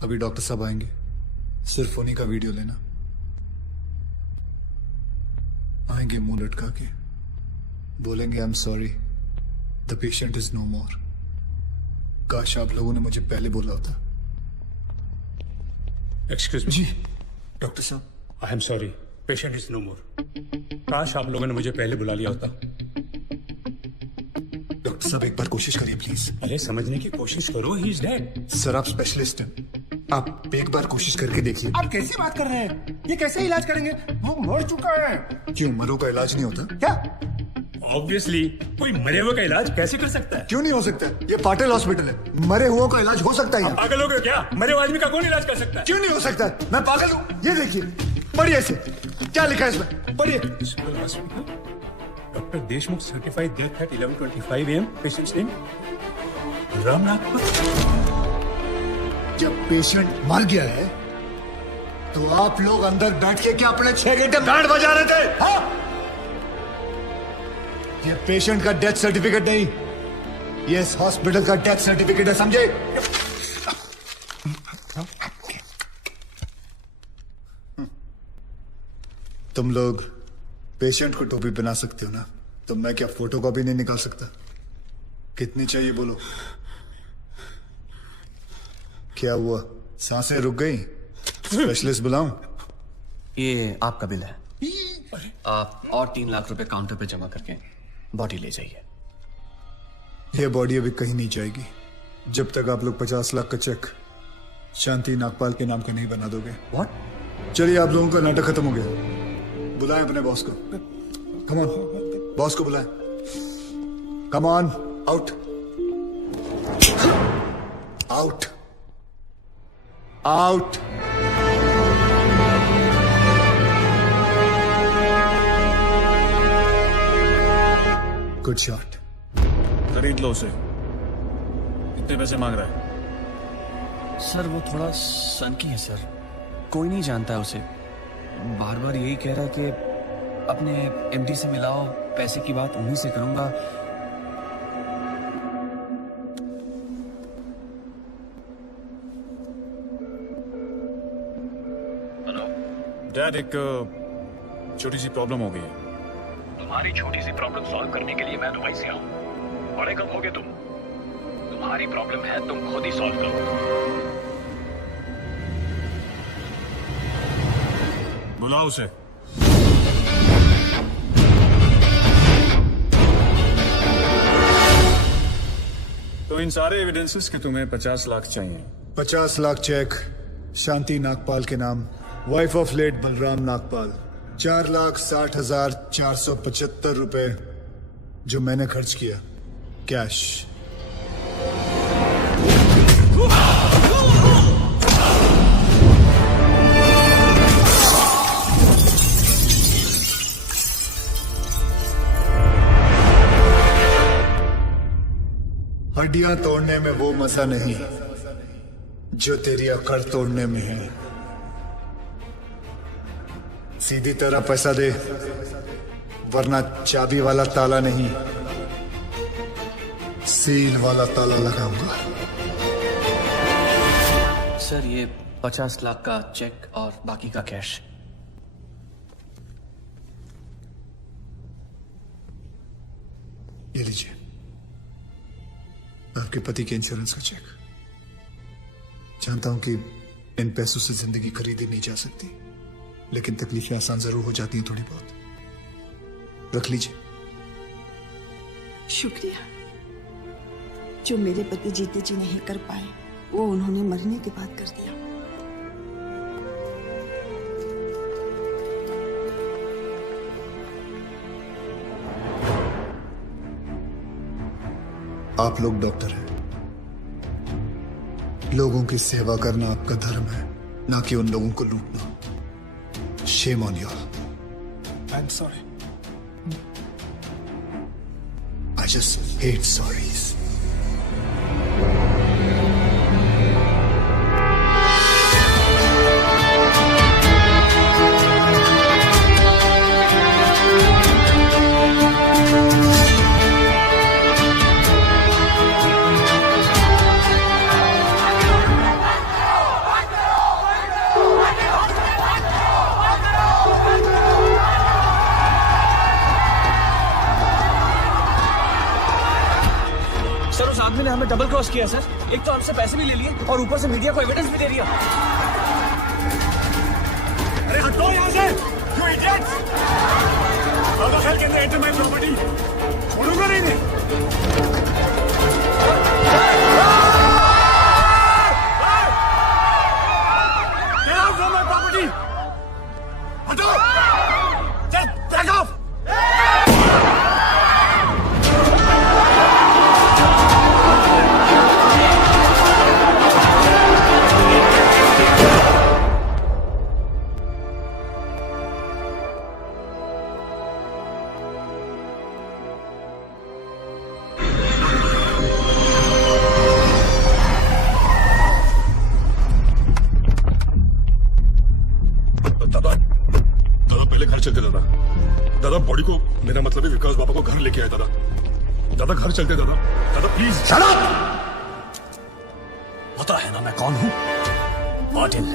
अभी डॉक्टर साहब आएंगे, सिर्फ उन्हीं का वीडियो लेना। आएंगे मुंह लटका के, बोलेंगे I am sorry, the patient is no more. काश आप लोगों ने मुझे पहले बोला होता। Excuse me. जी डॉक्टर साहब, I am sorry, patient is no more. काश आप लोगों ने मुझे पहले बुला लिया होता। डॉक्टर साहब एक बार कोशिश करिए प्लीज। अरे समझने की कोशिश करो, ही इज डेड। सर आप स्पेशलिस्ट हैं, आप एक बार कोशिश करके देखिए। आप कैसी बात कर रहे हैं? ये कैसे इलाज करेंगे? वो मर चुका है। क्यों, मरो का इलाज नहीं होता क्या? ऑब्वियसली कोई मरे हुए का इलाज कैसे कर सकता है? क्यों नहीं हो सकता? ये पाटिल हॉस्पिटल है, मरे हुए का इलाज हो सकता है। पागल हो गए क्या? मरे हुए आदमी का कौन इलाज कर सकता है? क्यों नहीं हो सकता? मैं पागल हूँ? ये देखिए, पढ़िए इसे, क्या लिखा है इसमें, पढ़िए। Doctor Deshmukh certified death eight 11:25 AM। Patients name Ramnath. जब पेशेंट मर गया है तो आप लोग अंदर बैठ के क्या अपने 6 घंटे बैंड बजा रहे थे? हाँ? ये पेशेंट का डेथ सर्टिफिकेट नहीं, ये इस हॉस्पिटल का डेथ सर्टिफिकेट है, समझे? तुम लोग पेशेंट को टोपी पहना सकते हो ना, तो मैं क्या फोटो कॉपी नहीं निकाल सकता? कितनी चाहिए बोलो? क्या हुआ, सांसें रुक गई? स्पेशलिस्ट बुलाऊं? ये आपका बिल है, आप और 3 लाख रुपए काउंटर पे जमा करके बॉडी ले जाइए। ये बॉडी अभी कहीं नहीं जाएगी जब तक आप लोग 50 लाख का चेक शांति नागपाल के नाम का नहीं बना दोगे। व्हाट? चलिए, आप लोगों का नाटक खत्म हो गया। बुलाएं अपने बॉस को। कम ऑन, बॉस को बुलाएं। Come on, out out out. Good shot. खरीद लो उसे। कितने पैसे मांग रहा है? सर वो थोड़ा सनकी है सर, कोई नहीं जानता है उसे। बार बार यही कह रहा है कि अपने एमडी से मिलाओ, पैसे की बात उन्हीं से करूंगा। डैड, एक छोटी सी प्रॉब्लम हो गई है। तुम्हारी छोटी सी प्रॉब्लम सॉल्व करने के लिए मैं दुबई से आऊं। बड़े कब होगे तुम? तुम्हारी प्रॉब्लम है, तुम खुद ही सॉल्व करो। बुलाओ उसे। तो इन सारे एविडेंसेस के तुम्हें 50 लाख चाहिए। 50 लाख चेक शांति नागपाल के नाम, wife of late Balram Nagpal. 4,60,475 रुपए जो मैंने खर्च किया कैश। हड्डियां तोड़ने में वो मजा नहीं जो तेरी अकड़ तोड़ने में है। सीधी तरह पैसा दे, वरना चाबी वाला ताला नहीं, सील वाला ताला लगाऊंगा। सर ये 50 लाख का चेक और बाकी का कैश। ये लीजिए, आपके पति के इंश्योरेंस का चेक। जानता हूं कि इन पैसों से जिंदगी खरीदी नहीं जा सकती, लेकिन तकलीफें आसान जरूर हो जाती हैं थोड़ी बहुत। रख लीजिए। शुक्रिया। जो मेरे पति जीते जी नहीं कर पाए, वो उन्होंने मरने के बाद कर दिया। आप लोग डॉक्टर हैं, लोगों की सेवा करना आपका धर्म है, ना कि उन लोगों को लूटना। Shame on you all. I am sorry. I just hate sorries. Sir उस आदमी ने हमें डबल क्रॉस किया सर। एक तो हमसे पैसे भी ले लिए और ऊपर से मीडिया को एविडेंस भी दे दिया। अरे हटो यहाँ से, you idiots! How the hell can they enter my property? छोड़ूंगा नहीं इन्हें। Get out from my property! हटो! Just back off! दादा पहले घर चलते दादा बॉडी को, मेरा मतलब है विकास बाबा को घर लेके आए दादा घर चलते दादा प्लीज। Shut up! पता है ना मैं कौन हूं? Patil,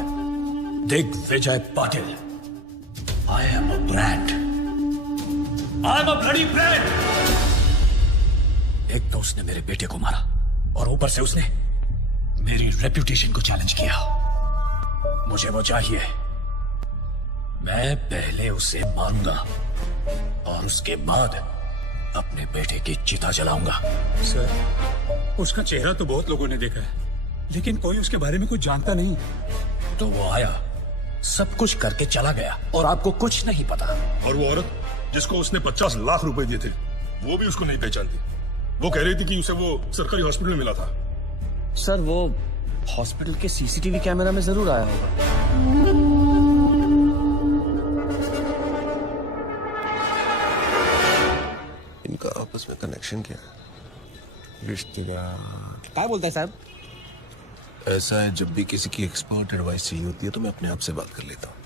Digvijay Patil. I am a brand, I am a bloody brand. एक तो उसने मेरे बेटे को मारा और ऊपर से उसने मेरी रेपुटेशन को चैलेंज किया। मुझे वो चाहिए, मैं पहले उसे मारूंगा और उसके बाद अपने बेटे की चिता जलाऊंगा। सर, उसका चेहरा तो बहुत लोगों ने देखा है, लेकिन कोई उसके बारे में कुछ जानता नहीं। तो वो आया, सब कुछ करके चला गया और आपको कुछ नहीं पता। और वो औरत जिसको उसने 50 लाख रुपए दिए थे, वो भी उसको नहीं पहचानती। वो कह रही थी कि उसे वो सरकारी हॉस्पिटल में मिला था। सर वो हॉस्पिटल के सीसीटीवी कैमरा में जरूर आया होगा। इनका आपस में कनेक्शन क्या है? रिश्तेदार। क्या बोलते हैं साहब? ऐसा है, जब भी किसी की एक्सपर्ट एडवाइस चाहिए होती है तो मैं अपने आप से बात कर लेता हूँ।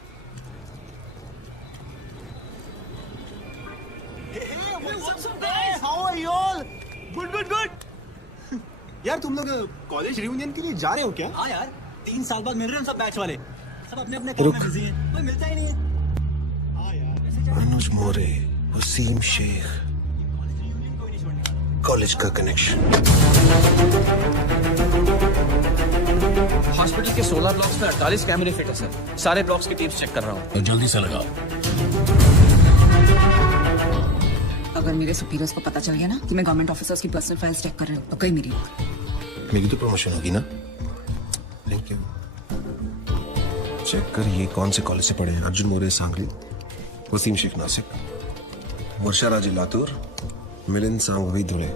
यार तुम लोग कॉलेज रियूनियन के लिए जा रहे हो क्या? हाँ यार, 3 साल बाद मिल रहे हैं सब बैच वाले। सब अपने अपने काम में बिजी हैं, कोई मिलता ही नहीं है। अनुज मोरे, वसीम शेख, कॉलेज का कनेक्शन। हॉस्पिटल के 16 ब्लॉक्स में 48 कैमरे फिट है सर। सारे ब्लॉक्स की टीम्स चेक कर रहा हूँ। तो जल्दी से लगाओ। अगर मेरे सुपीरियर्स को पता चल गया ना कि मैं गवर्नमेंट ऑफिसर्स की पर्सनल फाइल्स चेक कर रही हूँ तो कहीं मेरी तो प्रमोशन होगी ना। Thank you. चेक कर ये कौन से कॉलेज से पढ़े हैं। अर्जुन मोरे सांगली, वसीम शेख नासिक, वर्षा राजी लातूर, मिलिंद सांघवी धुले।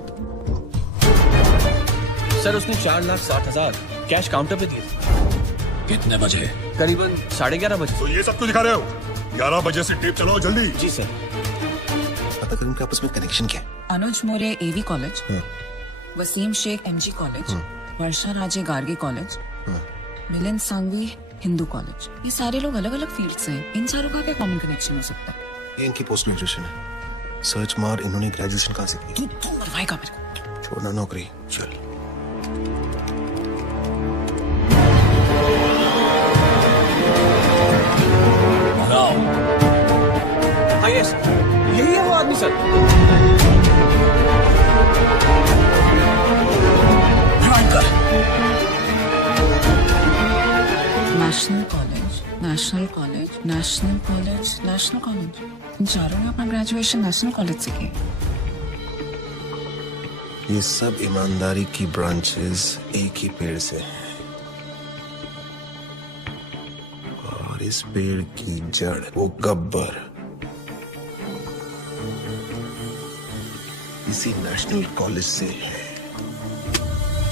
सर उसने 4,60,000 कैश काउंटर पे दिए थे। कितने बजे? करीबन 11:30 बजे। तो ये सब क्यों दिखा रहे हो? 11 बजे से टेप चलाओ जल्दी। जी सर। पता कर इनके आपस में कनेक्शन क्या है? Anuj More AV college, Wasim Shaikh MG college, Varsha Raje Gargi college, Milind Sanghvi Hindu college. ये सारे लोग अलग अलग फील्ड से हैं। इन चारों का क्या कॉमन कनेक्शन हो सकता है? ये इनकी पोस्ट ग्रेजुएशन है। सर्च मार, इन्होंने ग्रेजुएशन कहाँ से की? तू मरवाएगा मेरे को। छोड़ना नौकरी, चल। हाँ यस, यही है वो आदमी sir. National college, national college, national college, national college. इन चारों ने अपना ग्रेजुएशन नेशनल कॉलेज से किया। ये सब ईमानदारी की ब्रांचेस एक ही पेड़ से हैं। और इस पेड़ की जड़ वो गब्बर इसी नेशनल कॉलेज से है।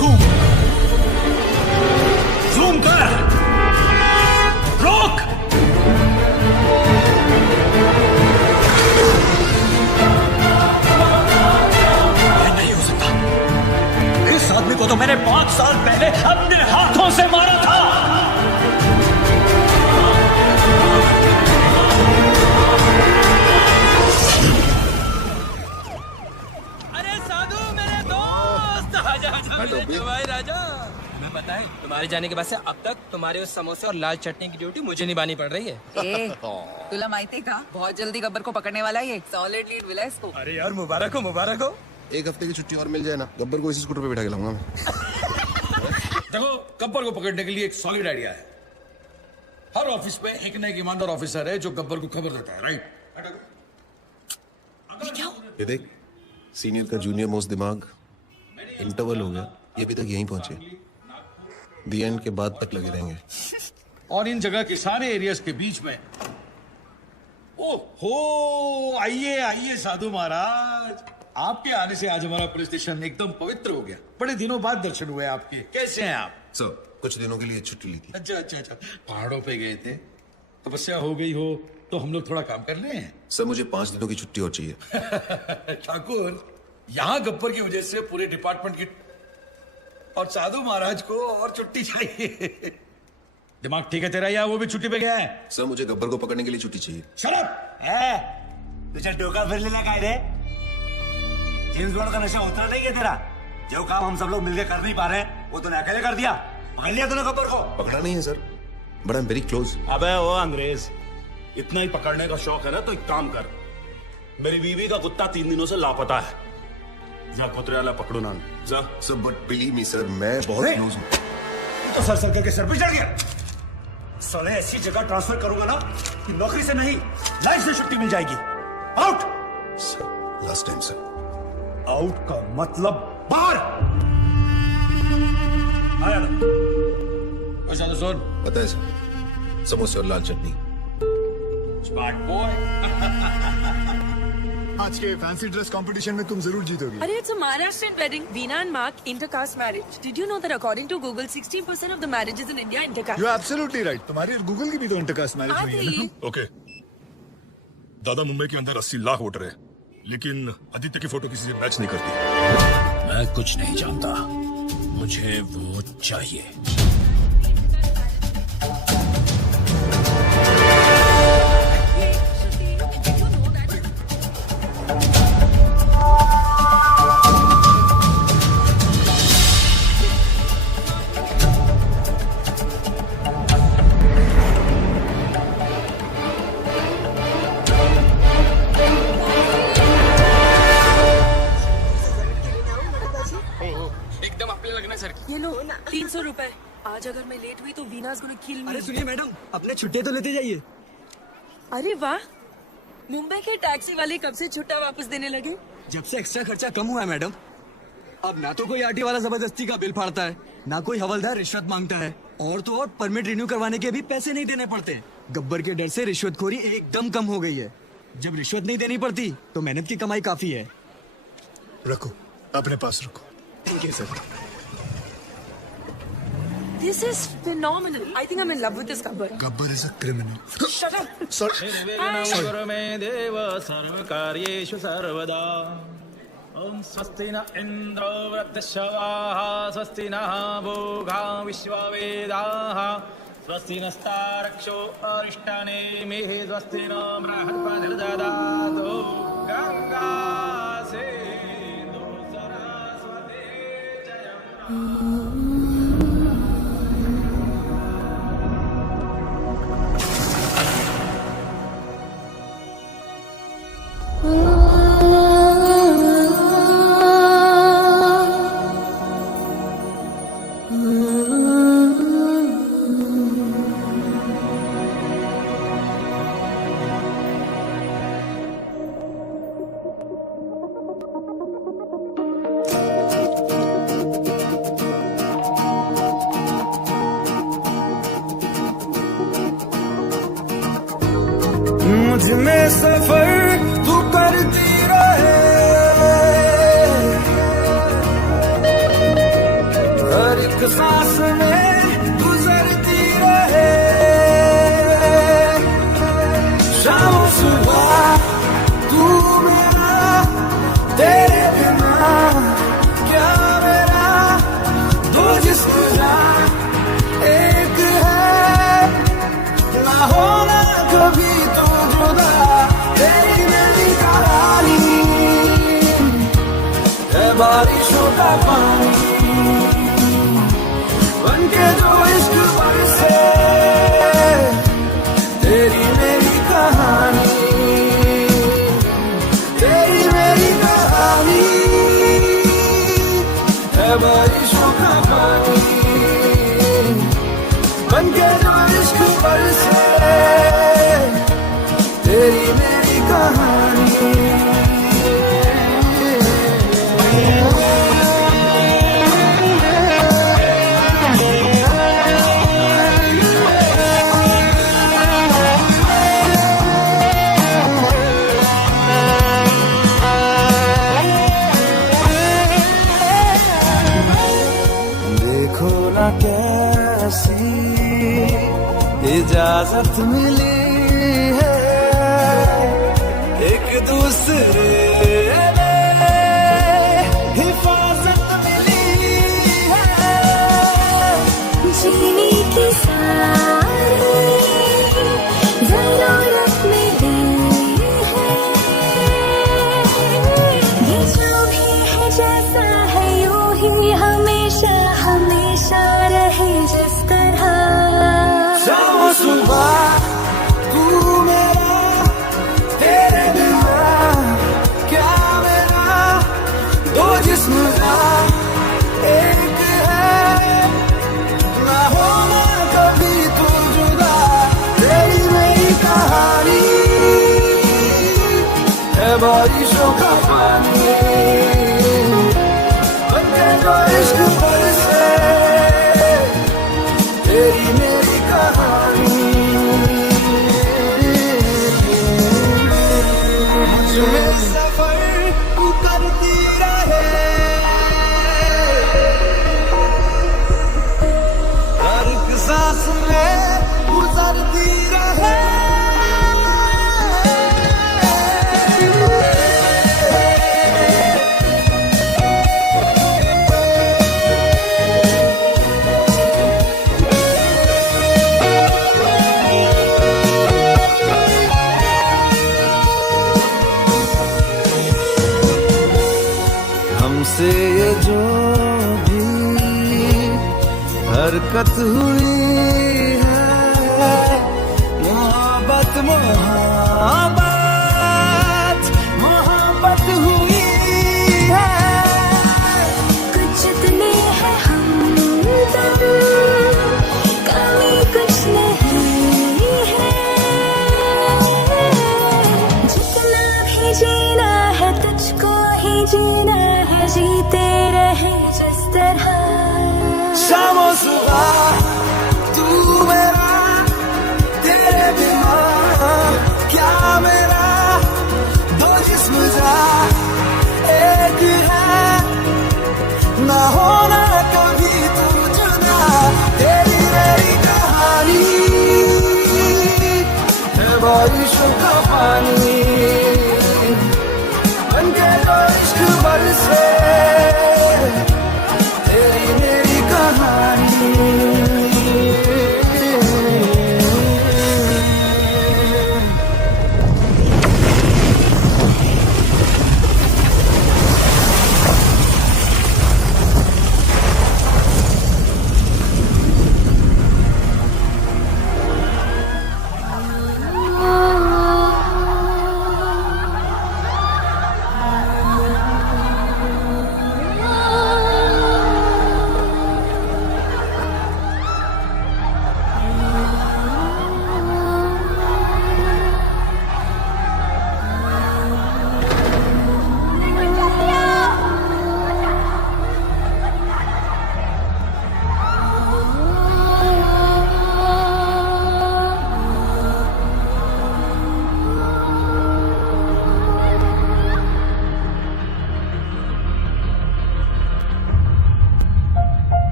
जूम जूम कर, रोक। नहीं हो सकता, इस आदमी को तो मैंने 5 साल पहले अपने हाथों से मारा था। अरे साधु मेरे दोस्त, आजा आजा भाई राजा। मैं बताएं, तुम्हारे जाने के बाद से अब तक तुम्हारे उस समोसे और लाल चटनी की ड्यूटी मुझे निभानी पड़ रही है। ए, तुला माहिती का बहुत जल्दी गब्बर को पकड़ने वाला है ये। सॉलिड लीड मिला इसको। अरे यार मुबारक हो, मुबारक हो। एक हफ्ते की छुट्टी और मिल जाए ना, गब्बर को इसी स्कूटर पे बिठा के लाऊंगा मैं। देखो, गब्बर को पकड़ने के लिए एक सॉलिड आइडिया है। हर ऑफिस में एक ना एक ईमानदार ऑफिसर है जो गब्बर को खबर देता है, राइट? ये देख, सीनियर का जूनियर मोस्ट दिमाग, इंटरवल हो गया, ये अभी तक यहीं पहुंचे, दी एंड के बाद तक लगे रहेंगे। और इन जगह के सारे एरियाज के बीच में, ओहो, आइए आइए साधु महाराज, आपके आने से आज हमारा पुलिस स्टेशन एकदम पवित्र हो गया। बड़े दिनों बाद दर्शन हुए आपके। कैसे हैं आप? सर, कुछ दिनों के लिए छुट्टी ली थी। अच्छा अच्छा अच्छा, पहाड़ों पे गए थे, तपस्या हो गई हो तो हम लोग थोड़ा काम कर लें। सर, मुझे 5 दिनों की छुट्टी और चाहिए। ठाकुर, यहाँ गब्बर की वजह से पूरे डिपार्टमेंट की और साधु महाराज को और छुट्टी चाहिए। दिमाग ठीक है तेरा या वो भी छुट्टी पे गया है? सर, मुझे गब्बर को पकड़ने के लिए छुट्टी चाहिए। शराब तुझे डोका फिर लेना का रे? जेम्स बॉन्ड का नशा उतरा नहीं है तेरा? जो काम हम सब लोग मिलकर कर नहीं पा रहे हैं वो तूने अकेले कर दिया। पकड़ लिया तूने गब्बर को? पकड़ा नहीं है sir, but I am very close. अबे ओ अंग्रेज, इतना ही पकड़ने का शौक है ना तो एक काम कर, मेरी बीवी का कुत्ता 3 दिनों से लापता है, जा कुतरे वाला पकड़ो ना जा। Sir, but believe me sir, मैं बहुत क्लोज हूँ। तो सर सर करके सर पे चढ़ गया। साले ऐसी जगह ट्रांसफर करूंगा ना कि नौकरी से नहीं लाइफ से छुट्टी मिल जाएगी। Out. Sir, last time sir. Out का मतलब बाहर। आया ना सुन, पता है सर, समोसे और लाल चटनी। Smart boy. आज के फैंसी ड्रेस कंपटीशन में तुम जरूर जीतोगी। Arey, it's a Maharashtrian wedding. Veena and Mark, intercaste marriage. Did you know that according to Google, 16% of the marriages in India are intercaste? You absolutely right. तुम्हारी गूगल की भी तो इंटरकास्ट मैरिज हुई है ना? ओके, दादा मुंबई के अंदर 80 लाख वोटर है, लेकिन आदित्य की फोटो किसी से मैच नहीं करती। मैं कुछ नहीं जानता, मुझे वो चाहिए। ये लो 300 रुपए। आज अगर मैं लेट हुई तो वीना's gonna kill me। अरे सुनिए मैडम, अपने छुट्टी तो लेते जाइए। अरे वाह, मुंबई के टैक्सी वाले कब से छुट्टा वापस देने लगे? जब से एक्स्ट्रा खर्चा कम हुआ है मैडम। अब ना तो कोई आरटी वाला जबरदस्ती का बिल फाड़ता है, ना कोई हवलदार रिश्वत मांगता है, और तो और परमिट रिन्यू करवाने के भी पैसे नहीं देने पड़ते। गब्बर के डर से रिश्वतखोरी एकदम कम हो गई है। जब रिश्वत नहीं देनी पड़ती तो मेहनत की कमाई काफी है। रखो, अपने पास रखो। ठीक है sir. This is phenomenal. I think I'm in love with this Gabbar. Gabbar is a criminal. Shut up. Sorry. में देव सर्वकार्येषु सर्वदा। ओम स्वस्ति न इंद्रो वृद्धश्रवाः, स्वस्ति नः भोगा विश्ववेदाः, स्वस्ति नस्तारक्षो अरिष्टानेमिः, स्वस्ति न बृहस्पतिर्दधातु। गंगा सिंधु सरस्वती जयम्। मुझ में सफर तू करती रहे, बारिशों का पानी बनके जो इश्क बरसे, तेरी मेरी कहानी, तेरी मेरी कहानी है बारिशों का पानी बनके जो इश्क बरसे, तेरी मेरी कहानी। देखो ना कैसी इजाजत मिली है एक दूसरे हिफाजत मिली है, जीने की सारी जरूरत मिली है, ये जो भी है जैसा है यूं ही हमेशा हमेशा रहे जिस तरह। शाम सुबह तू मेरा, तेरे बिना क्या मेरा, दो जिस्म का एक है, ना होना कभी तू जुदा, तेरी मेरी कहानी है बारिशों का पानी बनके जो इश्क बरसे, तेरी मेरी कहानी। मुझमें सफर तू करती रहे, हर एक सांस में गुजरती रहे, हमसे ये जो भी हरकत हुई है, मोहब्बत मोहब्बत मोहब्बत हुई है, कुछ इतने हैं हमदम, कमी कुछ नहीं है, जितना भी जीना है तुझको ही जीना है, जीते रहे जिस तरह। शामो सुबह तू मेरा, तेरे बिना क्या मेरा, दो जिस्म जा एक है, ना होना कभी तू जुदा, तेरी मेरी कहानी है बारिशों का पानी बनके जो इश्क बरसे, तेरी मेरी कहानी।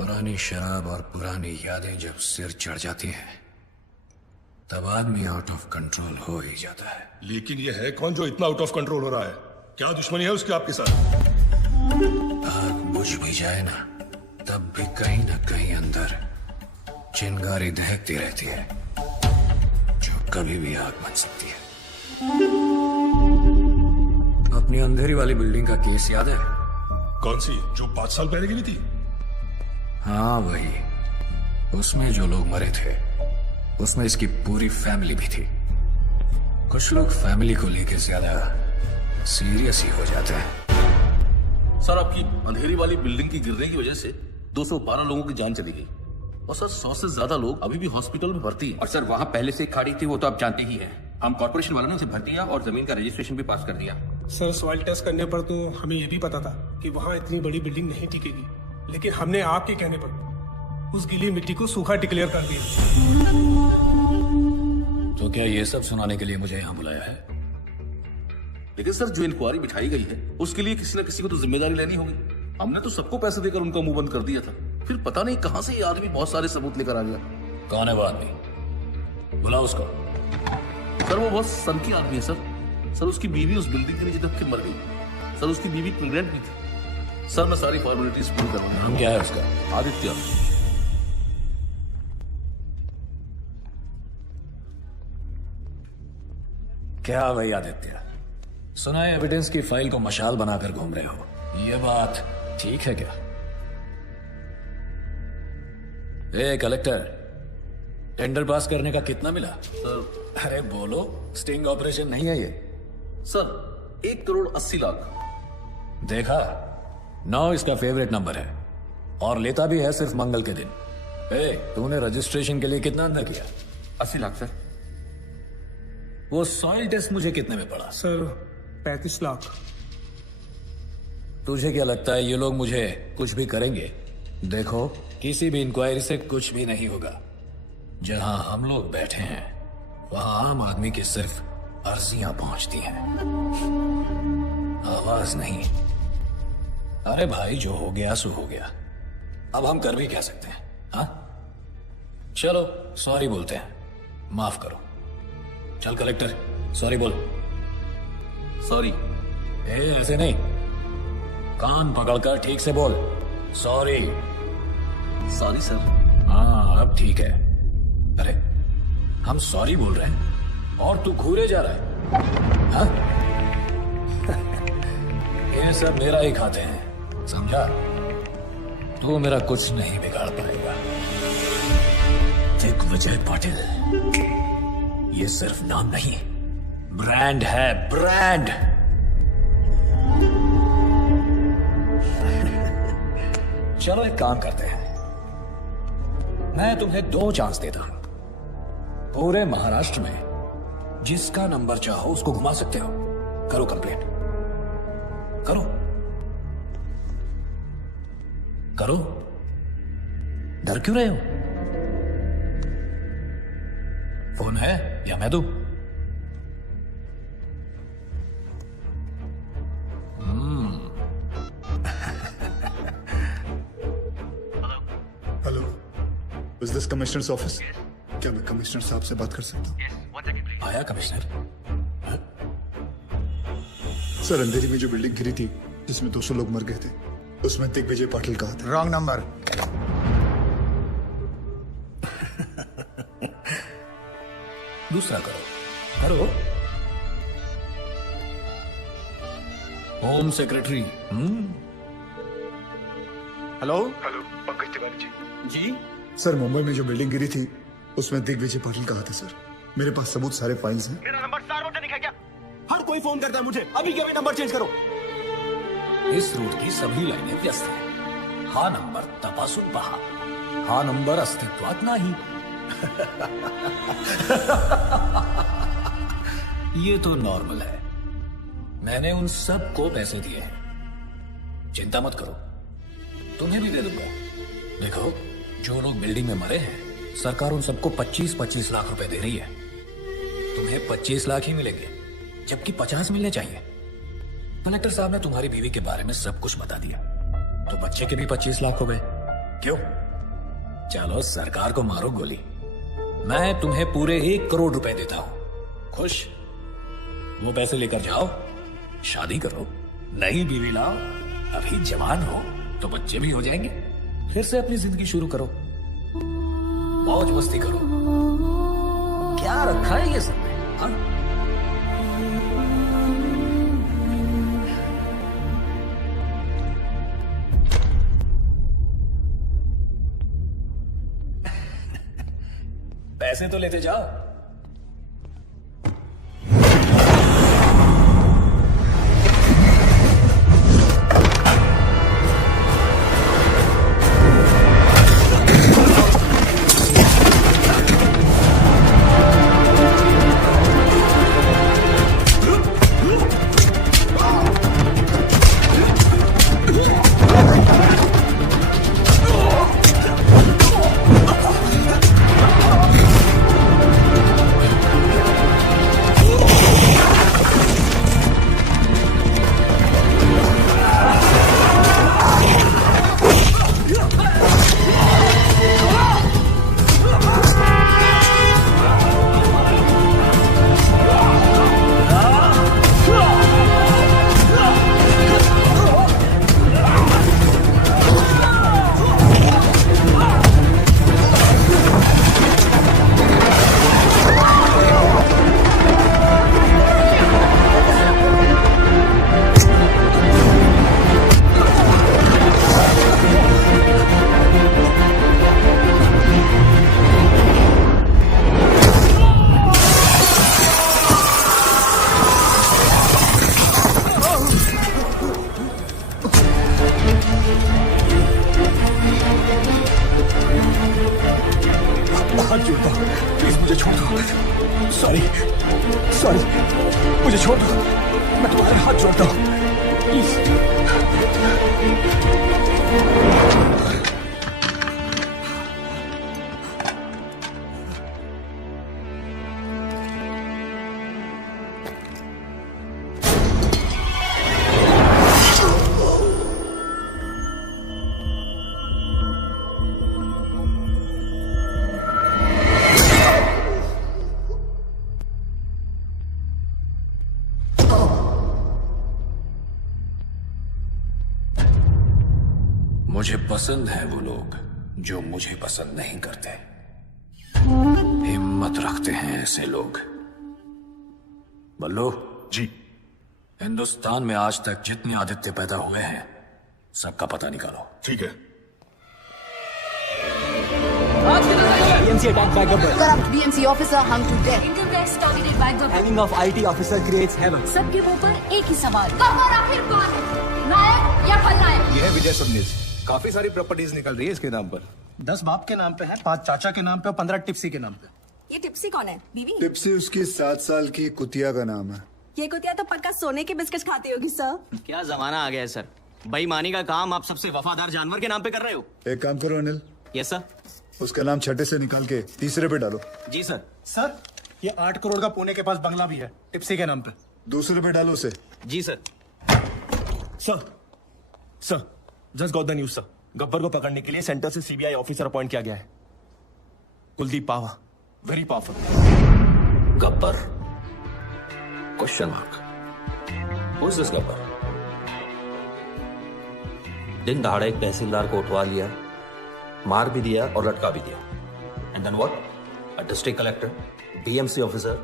पुरानी शराब और पुरानी यादें जब सिर चढ़ जाती हैं तब आदमी आउट ऑफ कंट्रोल हो ही जाता है। लेकिन ये है कौन जो इतना आउट ऑफ कंट्रोल हो रहा है? क्या दुश्मनी है उसकी आपके साथ? आग बुझ भी जाए ना, तब भी कहीं ना कहीं अंदर चिंगारी दहकती रहती है, जो कभी भी आग बन सकती है। अपनी अंधेरी वाली बिल्डिंग का केस याद है? कौन सी, जो 5 साल पहले गिरी थी? हाँ वही। उसमें जो लोग मरे थे उसमें इसकी पूरी फैमिली भी थी। कुछ लोग फैमिली को लेकर ज्यादा सीरियस ही हो जाते हैं। सर, आपकी अंधेरी वाली बिल्डिंग की गिरने की वजह से 212 लोगों की जान चली गई और सर 100 से ज्यादा लोग अभी भी हॉस्पिटल में भर्ती हैं। और सर वहाँ पहले से खाड़ी थी, वो तो आप जानते ही हैं। हम कॉर्पोरेशन वालों ने उसे भर दिया और जमीन का रजिस्ट्रेशन भी पास कर दिया। सर सॉइल टेस्ट करने पर तो हमें ये भी पता था कि वहाँ इतनी बड़ी बिल्डिंग नहीं टिकेगी, लेकिन हमने आपके कहने पर उस गीली मिट्टी को सूखा डिक्लेयर कर दिया। तो क्या ये सब सुनाने के लिए मुझे यहाँ बुलाया है? लेकिन सर जो इंक्वायरी बिठाई गई है उसके लिए किसी न किसी को तो जिम्मेदारी लेनी होगी। हमने तो सबको पैसे देकर उनका मुंह बंद कर दिया था, फिर पता नहीं कहां से ये आदमी बहुत सारे सबूत लेकर आ गया। कौन है वो आदमी? बुलाओ उसको। सर वो बहुत सनकी आदमी है सर उसकी बीवी उस बिल्डिंग के नीचे दब के मर गई। सर उसकी बीवी प्रेग्नेंट भी थी। सर मैं सारी फॉर्मेलिटीज पूरी करवाऊंगा। नाम क्या है उसका? आदित्य। क्या भाई आदित्य, सुना है एविडेंस की फाइल को मशाल बनाकर घूम रहे हो, ये बात ठीक है क्या? ए कलेक्टर, टेंडर पास करने का कितना मिला? सर अरे बोलो, स्टिंग ऑपरेशन नहीं है ये। सर 1,80,00,000। देखा, 9 इसका फेवरेट नंबर है और लेता भी है सिर्फ मंगल के दिन। ए, तूने रजिस्ट्रेशन के लिए कितना अंदर किया? 80 लाख सर। वो सॉइल टेस्ट मुझे कितने में पड़ा? सर 35 लाख। तुझे क्या लगता है ये लोग मुझे कुछ भी करेंगे? देखो, किसी भी इंक्वायरी से कुछ भी नहीं होगा। जहां हम लोग बैठे हैं वहां आम आदमी की सिर्फ अर्जियां पहुंचती हैं, आवाज नहीं। अरे भाई, जो हो गया सो हो गया, अब हम कर भी क्या सकते हैं? हाँ, चलो सॉरी बोलते हैं, माफ करो। चल कलेक्टर, सॉरी बोल। सॉरी। ऐसे नहीं, कान पकड़कर ठीक से बोल। सॉरी। Sorry sir. हाँ अब ठीक है। अरे हम सॉरी बोल रहे हैं और तू घूरे जा रहा है, हाँ? ये सब मेरा ही खाते हैं, समझा? तू मेरा कुछ नहीं बिगाड़ पाएगा। दिग्विजय पाटिल ये सिर्फ नाम नहीं, ब्रांड है, ब्रांड। चलो एक काम करते हैं, मैं तुम्हें 2 चांस देता हूं। पूरे महाराष्ट्र में जिसका नंबर चाहो उसको घुमा सकते हो। करो कंप्लेंट, करो करो, डर क्यों रहे हो? फोन है या मैं दूं? Hello, is this commissioners office? क्या मैं कमिश्नर साहब से बात कर सकता हूँ? आया कमिश्नर? सर, अंधेरी में जो बिल्डिंग गिरी थी जिसमें 200 लोग मर गए थे, उसमें दिग्विजय पाटिल कहा था। Wrong number. दूसरा करो, करो। Home secretary. Hello hello, Pankaj Tiwari ji. Sir, Mumbai में जो बिल्डिंग गिरी थी उसमें दिग्विजय पाटिल कहा था सर। मेरे पास सबूत, सारे फाइल्स हैं। मेरा नंबर सार्वजनिक है क्या? हर कोई फोन करता है मुझे, अभी के अभी नंबर चेंज करो। इस रूट की सभी लाइनें व्यस्त हैं। हा नंबर तपासून पहा, हा नंबर अस्तित्वात नाही। ये तो नॉर्मल है। मैंने उन सब को पैसे दिए हैं, चिंता मत करो, तुम्हें भी दे दूंगा। देखो, जो लोग बिल्डिंग में मरे हैं, सरकार उन सबको 25-25 लाख रुपए दे रही है। तुम्हें 25 लाख ही मिलेंगे, जबकि 50 मिलने चाहिए। कलेक्टर साहब ने तुम्हारी बीवी के बारे में सब कुछ बता दिया, तो बच्चे के भी 25 लाख हो गए। क्यों? चलो सरकार को मारो गोली, मैं तुम्हें पूरे 1 करोड़ रुपए देता हूं। खुश? वो पैसे लेकर जाओ, शादी करो, नई बीवी लाओ, अभी जवान हो तो बच्चे भी हो जाएंगे, फिर से अपनी जिंदगी शुरू करो, मौज मस्ती करो। क्या रखा है ये सब? हाँ? पैसे तो लेते जाओ। हाथ जोड़ता हूं, प्लीज मुझे छोड़ दो। सॉरी, मुझे छोड़ दो, मैं तुम्हारे हाथ जोड़ता हूं, प्लीज। मुझे पसंद है वो लोग जो मुझे पसंद नहीं करते। हिम्मत रखते हैं ऐसे लोग। बल्लू जी, हिंदुस्तान में आज तक जितने आदित्य पैदा हुए हैं सबका पता निकालो। ठीक है। BMC attacked by Gabbar. Corrupt BMC officer hung to death. Income tax targeted by Gabbar. Hanging of IT officer creates havoc. सबके मुंह पर एक ही सवाल, गब्बर आखिर कौन है, नायक या खलनायक? यह है विजय सबनीस। काफी सारी प्रॉपर्टीज निकल रही है इसके नाम पर। 10 बाप के नाम पे है, 5 चाचा के नाम पे और 15 टिप्सी के नाम पे। ये टिप्सी कौन है? बीवी? टिप्सी उसकी 7 साल की कुतिया का नाम है। ये कुतिया तो पक्का सोने के बिस्किट खाती होगी सर। क्या जमाना आ गया है सर, बेईमानी का काम आप सबसे वफादार जानवर के नाम पे कर रहे हो। एक काम करो अनिल, यस सर। उसका नाम छठे से निकाल के तीसरे पे डालो। जी सर। सर, ये 8 करोड़ का पुणे के पास बंगला भी है, टिप्सी के नाम पे। दूसरे पे डालो उसे। जी sir. Sir, just got the news sir. Gabbar को पकड़ने के लिए सेंटर से सीबीआई ऑफिसर अपॉइंट किया गया है। Kuldeep Pawa, very powerful. Gabbar? Question mark. Who is this Gabbar? दिन दहाड़े एक तहसीलदार को उठवा लिया, मार भी दिया और लटका भी दिया। And then what? A district collector, BMC officer,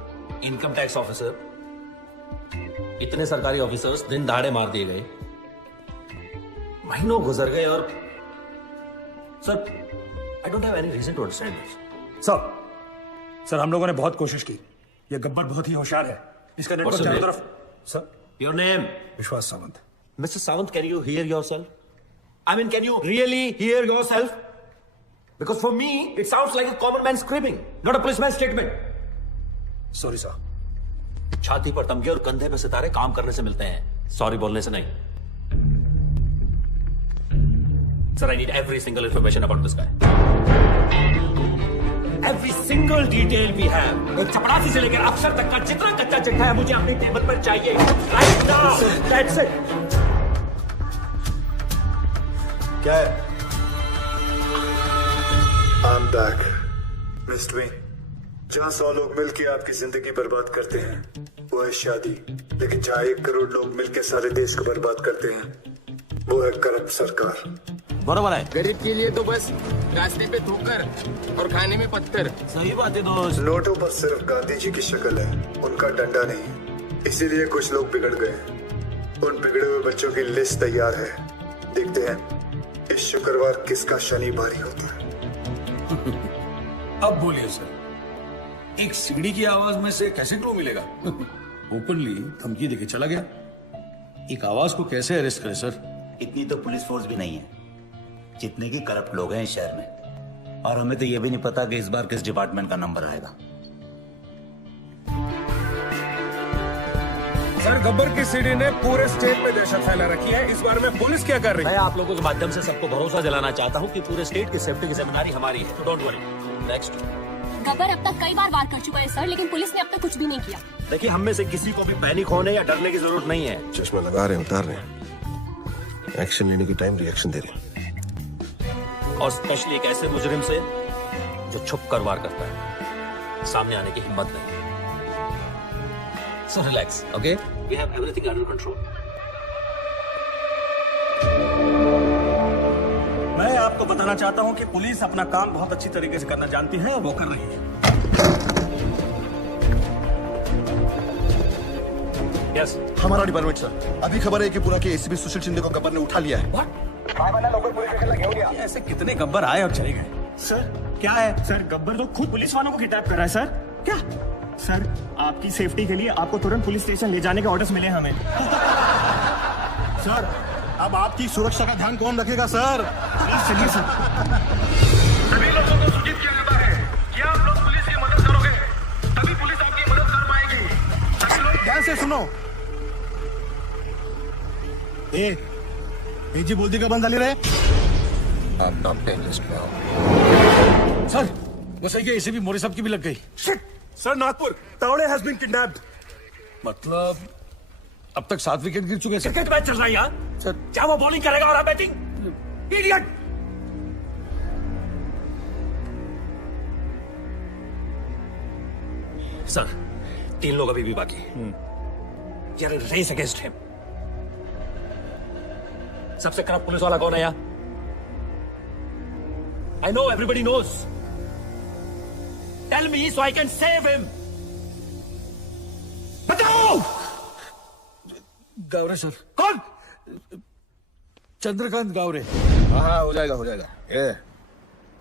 income tax officer, इतने सरकारी ऑफिसर्स दिन दहाड़े मार दिए गए। महीनों गुजर गए और sir, I don't have any reason to understand this. Sir, हम लोगों ने बहुत कोशिश की। ये गब्बर बहुत ही होशियार है, इसका नेटवर्क चारों तरफ। Sir, your name? विश्वास Sawant. Mr. Sawant, can you hear yourself? I mean, can you really hear yourself? Because for me, it sounds like a common man screaming, not a policeman's statement. Sorry, sir. छाती पर तमगे और कंधे पे सितारे काम करने से मिलते हैं, सॉरी बोलने से नहीं। Sir, I need every single information about this guy. Every single detail we have. एक चपरासी से लेकर अफसर तक का जितना कच्चा चिट्ठा है मुझे अपनी टेबल पर चाहिए। Right now. That's it. क्या है? I'm back. Missed me? जहाँ 100 लोग मिलकर आपकी जिंदगी बर्बाद करते हैं वो है शादी, लेकिन जहाँ 1 करोड़ लोग मिलकर सारे देश को बर्बाद करते हैं वो है करप्ट सरकार। बराबर है। गरीब के लिए तो बस रास्ते पे ठोकर और खाने में पत्थर। सही बात है दोस्त। नोटों पर सिर्फ गांधी जी की शक्ल है, उनका डंडा नहीं। इसीलिए कुछ लोग बिगड़ गए। उन बिगड़े हुए बच्चों की लिस्ट तैयार है। देखते हैं इस शुक्रवार किसका शनि भारी होता है। अब बोलिए सर, एक सीढ़ी की आवाज में से कैसे क्लू मिलेगा? ओपनली धमकी देके चला गया। एक आवाज को कैसे अरेस्ट करे सर? इतनी तो पुलिस फोर्स भी नहीं है जितने की करप्ट लोग हैं इस शहर में, और हमें तो ये भी नहीं पता कि इस बार किस डिपार्टमेंट का नंबर आएगा। सर, गब्बर की सीढ़ी ने पूरे स्टेट में दहशत फैला रखी है। इस बारे में पुलिस क्या कर रही है? मैं आप लोगों के माध्यम से सबको भरोसा दिलाना चाहता हूँ कि पूरे स्टेट की सेफ्टी की जिम्मेदारी हमारी है, डोंट वरी। नेक्स्ट। गब्बर अब तक कई बार वार कर चुका है सर, लेकिन पुलिस ने अब तक कुछ भी नहीं किया। देखिए, हम में से किसी को भी पैनिक होने या डरने की जरूरत नहीं है। चश्मा लगा रहे हैं, उतार रहे हैं। एक्शन लेने की टाइम रिएक्शन दे रहे हैं। और स्पेशली एक ऐसे मुजरिम से जो छुप कर वार करता है, सामने आने की हिम्मत नहीं। So relax, okay? We have everything under control. मैं आपको बताना चाहता हूं कि पुलिस अपना काम बहुत अच्छी तरीके से करना जानती है और वो कर रही है। यस, हमारा डिपार्टमेंट सर, अभी खबर है कि पूरा के एसीपी सुशील शिंदे को गब्बर ने उठा लिया है। ऐसे कितने गब्बर आए और चले गए? सर क्या है सर, गब्बर तो खुद पुलिस वालों को किडनैप कर रहा है सर। क्या सर, आपकी सेफ्टी के लिए आपको तुरंत पुलिस स्टेशन ले जाने के ऑर्डर्स मिले हमें। सर, अब आपकी सुरक्षा का ध्यान कौन रखेगा सर? चलिए सर। सभी लोगों को सूचित किया जाता है कि आप लोग पुलिस की मदद करोगे, तभी पुलिस आपकी मदद कर पाएगी। सभी लोग ध्यान से सुनो। जी बोलती का बंद डाली रहे। सर, वो सही है, एसीपी मोरे साहब की भी लग गई। Shit! Sir, Nagpur Tawde has been kidnapped. मतलब अब तक 7 विकेट गिर चुके सर। क्रिकेट मैच चल रहा है यहाँ सर। क्या वो बॉलिंग करेगा और आप बैटिंग? इडियट! सर, 3 लोग अभी भी बाकी हैं। यार, रेस अगेंस्ट हिम। सबसे खराब पुलिस वाला कौन है यहाँ? I know everybody knows. Tell me so I can save him. बताओ! गावरे सर। कौन? चंद्रकांत गावरे। हाँ, हो जाएगा हो जाएगा। ये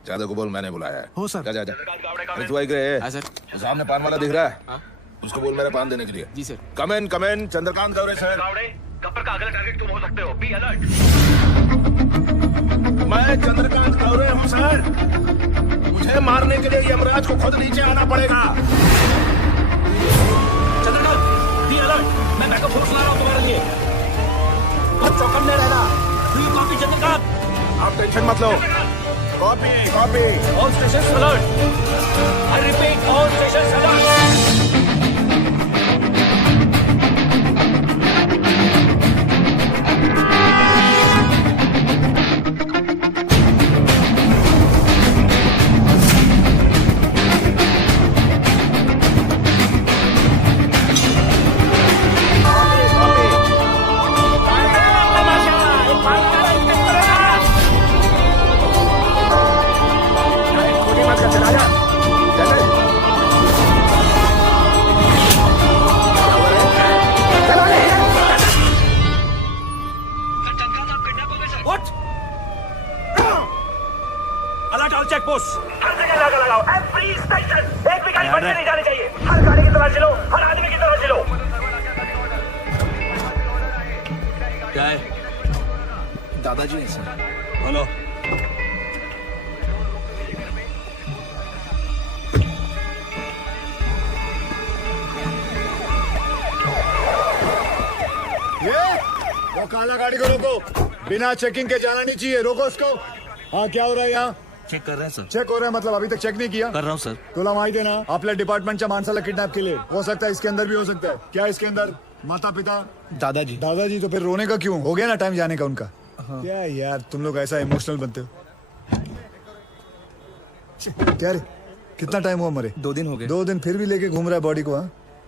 ज्यादा को बोल, मैंने बुलाया है। हो सर। जा जा जा। अरे तू आई गए? हाँ सर। सामने पान वाला दिख रहा है? उसको बोल मेरा पान देने के लिए। जी सर। कम इन चंद्रकांत गावरे सर। गब्बर का अगला टारगेट तुम हो सकते हो। B alert. मैं चंद्रकांत गावरे हूँ सर। मुझे मारने के लिए यमराज को खुद नीचे आना पड़ेगा। Chandrakant, be alert. मैं बैकअप फोर्स ला रहा हूँ तुम्हारे लिए। बहुत चौकन्ने रहना। Do you copy Chandrakant? आप टेंशन मत लो। Copy copy. All stations alert. I repeat, all stations alert. दादाजी है सर। हेलो। वो काला गाड़ी को रोको, बिना चेकिंग के जाना नहीं चाहिए। रोको उसको। हाँ, क्या हो रहा है यहाँ? चेक कर रहे हैं सर। चेक हो रहा है मतलब अभी तक चेक नहीं किया? कर रहा हूँ सर। तुला माहिती आहे ना, आपल्या डिपार्टमेंटच्या माणसाला किडनॅप केले। हो सकता है इसके अंदर भी हो सकता है। क्या इसके अंदर माता पिता? दादाजी। दादाजी तो फिर रोने का क्यों? हो गया ना टाइम जाने का उनका। क्या यार तुम लोग ऐसा इमोशनल बनते हो? क्या रे, कितना टाइम हुआ मरे? 2 दिन हो गए। 2 दिन फिर भी लेके घूम रहा है बॉडी को? हाँ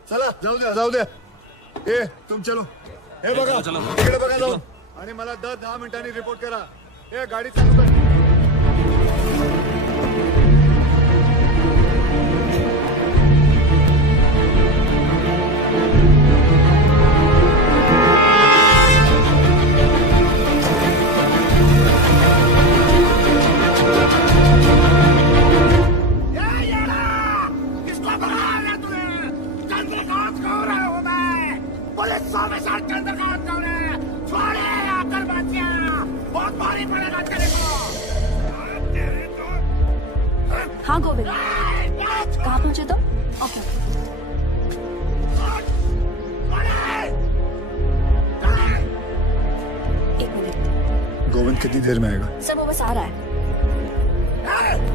चला जाऊ द्या ए तुम चलो हे बघा इकडे बघा जाऊ आणि मला 10 मिनिटांनी रिपोर्ट करा. ए गाडी चालू कर. हाँ गोविंद, कहाँ पहुंचे तुम? ओके। एक मिनट। गोविंद कितनी देर में आएगा? सर वो बस आ रहा है।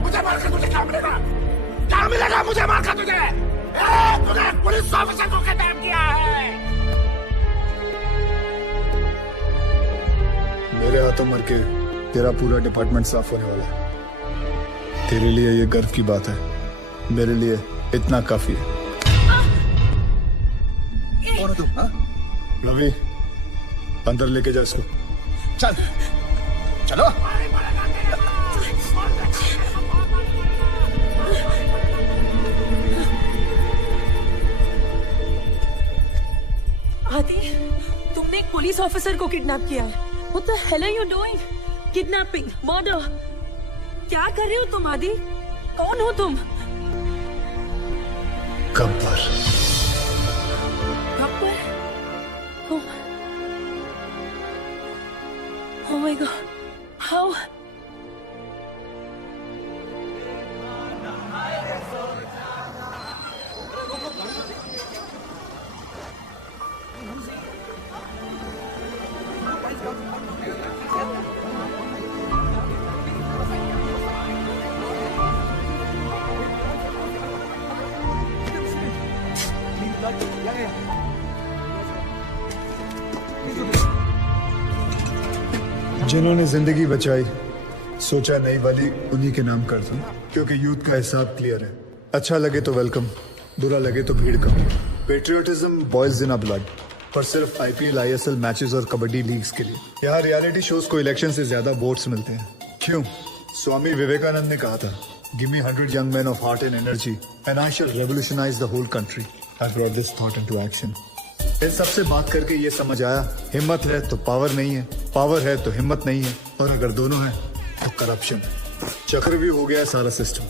मुझे मार कर तुझे क्या मिलेगा? क्या मिलेगा मुझे मार कर तुझे? तूने पुलिस ऑफिसर को किडनैप किया है। मेरे हाथों मर के तेरा पूरा डिपार्टमेंट साफ होने वाला है. तेरे लिए ये गर्व की बात है, मेरे लिए इतना काफी है. कौन हो तुम? हाँ? रवि अंदर लेके जा इसको. चल चलो. आदि, तुमने एक पुलिस ऑफिसर को किडनैप किया है. What the hell are you doing? Kidnapping, murder. क्या कर रहे हो तुम आदि? कौन हो तुम? Gabbar. Gabbar? Oh my God. How? जिन्होंने जिंदगी बचाई, सोचा नई वाली उन्हीं के नाम कर दूं, क्योंकि यूथ का हिसाब क्लियर है. अच्छा लगे तो वेलकम, बुरा लगे तो भीड़ कम. Patriotism boys in a blood, पर सिर्फ IPL, ISL मैचेस और कबड्डी लीग्स के लिए. यहाँ रियलिटी शोज को इलेक्शन से ज्यादा वोट्स मिलते हैं. क्यों? स्वामी विवेकानंद ने कहा था, give me 100 young men of heart and energy and I shall revolutionize the whole country. I brought this thought into action. इन सबसे बात करके ये समझ आया, हिम्मत है तो पावर नहीं है, पावर है तो हिम्मत नहीं है, और अगर दोनों है तो करप्शन. चक्रव्यूह हो गया है सारा सिस्टम.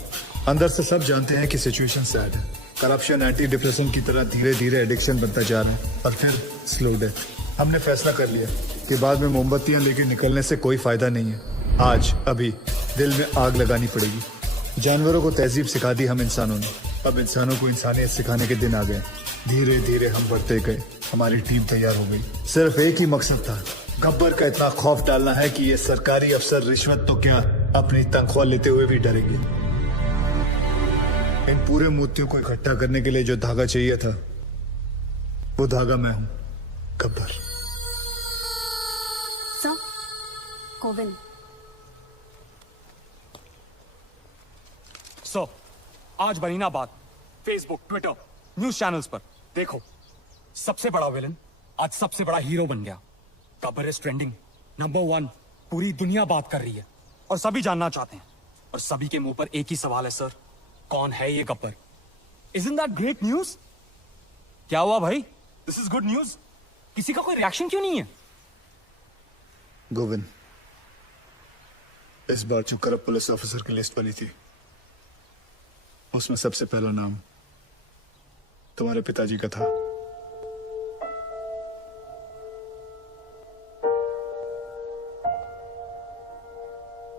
अंदर से सब जानते हैं कि सिचुएशन सैड है. करप्शन एंटी डिप्रेशन की तरह धीरे धीरे एडिक्शन बनता जा रहा है और फिर स्लो डेथ. हमने फैसला कर लिया कि बाद में मोमबत्तियां लेके निकलने से कोई फायदा नहीं है. आज अभी दिल में आग लगानी पड़ेगी. जानवरों को तहजीब सिखा दी हम इंसानों ने, अब इंसानों को इंसानियत सिखाने के दिन आ गए. धीरे धीरे हम बढ़ते गए, हमारी टीम तैयार हो गई. सिर्फ एक ही मकसद था, गब्बर का इतना खौफ डालना है कि ये सरकारी अफसर रिश्वत तो क्या अपनी तनख्वाह लेते हुए भी डरेंगे. इन पूरे मोतियों को इकट्ठा करने के लिए जो धागा चाहिए था, वो धागा मैं हूं, गब्बर. सर, गोविंद. सो आज बनी ना बात फेसबुक, ट्विटर, न्यूज चैनल्स पर. देखो, सबसे बड़ा विलन आज सबसे बड़ा हीरो बन गया. Gabbar is trending, number 1. पूरी दुनिया बात कर रही है और सभी जानना चाहते हैं, और सभी के मुंह पर एक ही सवाल है, सर, कौन है ये Gabbar? Isn't that great news? क्या हुआ भाई? This is good news. किसी का कोई रिएक्शन क्यों नहीं है? गोविंद, इस बार जो करप्ट पुलिस ऑफिसर की लिस्ट बनी थी, उसमें सबसे पहला नाम तुम्हारे पिताजी का था.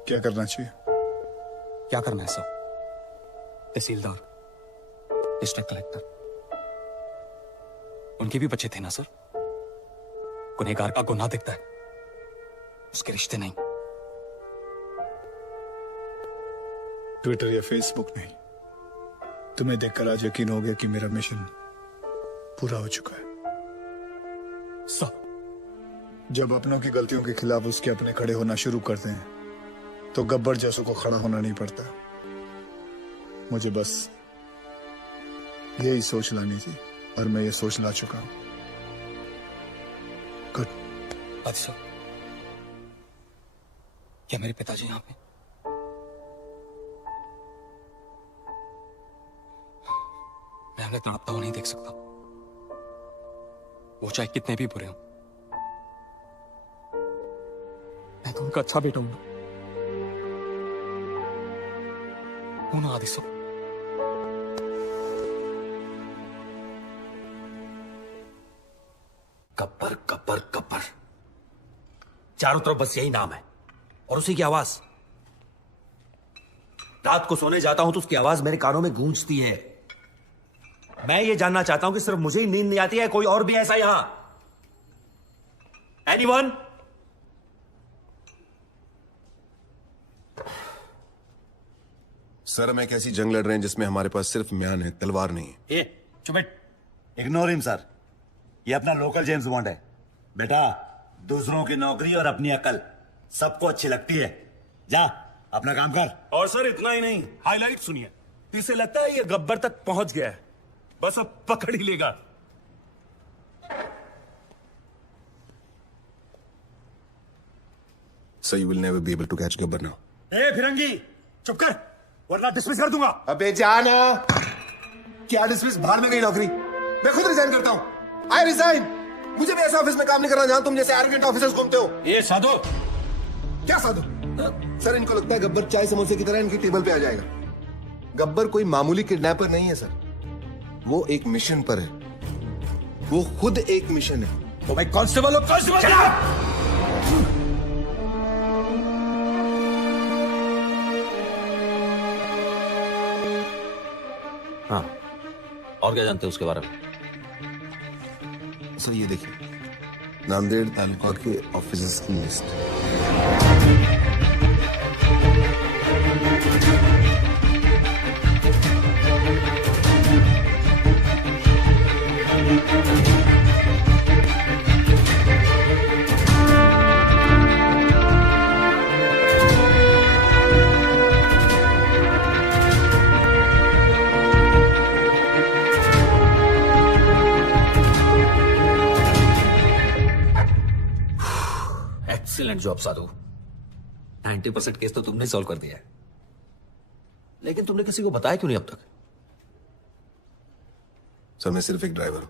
क्या करना चाहिए? क्या करना है सर? तहसीलदार, डिस्ट्रिक्ट कलेक्टर, उनके भी बच्चे थे ना सर. गुनहगार का गुनाह दिखता है, उसके रिश्ते नहीं. ट्विटर या फेसबुक नहीं, तुम्हें देखकर आज यकीन हो गया कि मेरा मिशन पूरा हो चुका है. सर, जब अपनों की गलतियों के खिलाफ उसके अपने खड़े होना शुरू करते हैं, तो गब्बर जैसों को खड़ा होना नहीं पड़ता. मुझे बस यही सोच लानी थी और मैं ये सोच ला चुका हूं। गुड। अच्छा, क्या मेरे पिताजी यहाँ पे? मैं उन्हें तड़पता हुआ नहीं देख सकता, वो चाहे कितने भी बुरे हों। मैं तो उनका अच्छा बेटा हूं ना आदिसो। गब्बर गब्बर गब्बर, चारों तरफ बस यही नाम है और उसी की आवाज। रात को सोने जाता हूं तो उसकी आवाज मेरे कानों में गूंजती है। मैं ये जानना चाहता हूं कि सिर्फ मुझे ही नींद नहीं आती है, कोई और भी ऐसा यहां? एनीवन? सर, हम एक ऐसी जंग लड़ रहे हैं जिसमें हमारे पास सिर्फ म्यान है, तलवार नहीं है। ए, चुप बैठ। इग्नोर हिम सर, ये अपना लोकल जेम्स बॉन्ड है। बेटा, दूसरों की नौकरी और अपनी अकल सबको अच्छी लगती है। जा अपना काम कर। और सर इतना ही नहीं, हाईलाइट सुनिए। इसे लगता है ये गब्बर तक पहुंच गया है, बस अब पकड़ ही लेगा। So you will never be able to catch Gabbar now. ए फिरंगी, चुप कर वरना डिसमिस कर दूंगा। अबे जाना। क्या डिसमिस? बाहर में गई नौकरी। मैं खुद रिजाइन करता हूं। I resign. मुझे भी ऐसा ऑफिस में काम नहीं करना जहां तुम जैसे एरोगेंट ऑफिसर्स घूमते हो। ये साधु। क्या साधु? सर, इनको लगता है गब्बर चाय समोसे की तरह इनकी टेबल पे आ जाएगा। गब्बर कोई मामूली किडनैपर नहीं है सर, वो एक मिशन पर है। वो खुद एक मिशन है। तो भाई कांस्टेबल हो, कांस्टेबल। हाँ, और क्या जानते हो उसके बारे में? सर ये देखिए, नांदेड़ तालुका के ऑफिसर्स की लिस्ट। एक्सीलेंट जॉब साधु। 90% केस तो तुमने सॉल्व कर दिया है, लेकिन तुमने किसी को बताया क्यों नहीं अब तक? सर, मैं सिर्फ एक ड्राइवर हूं।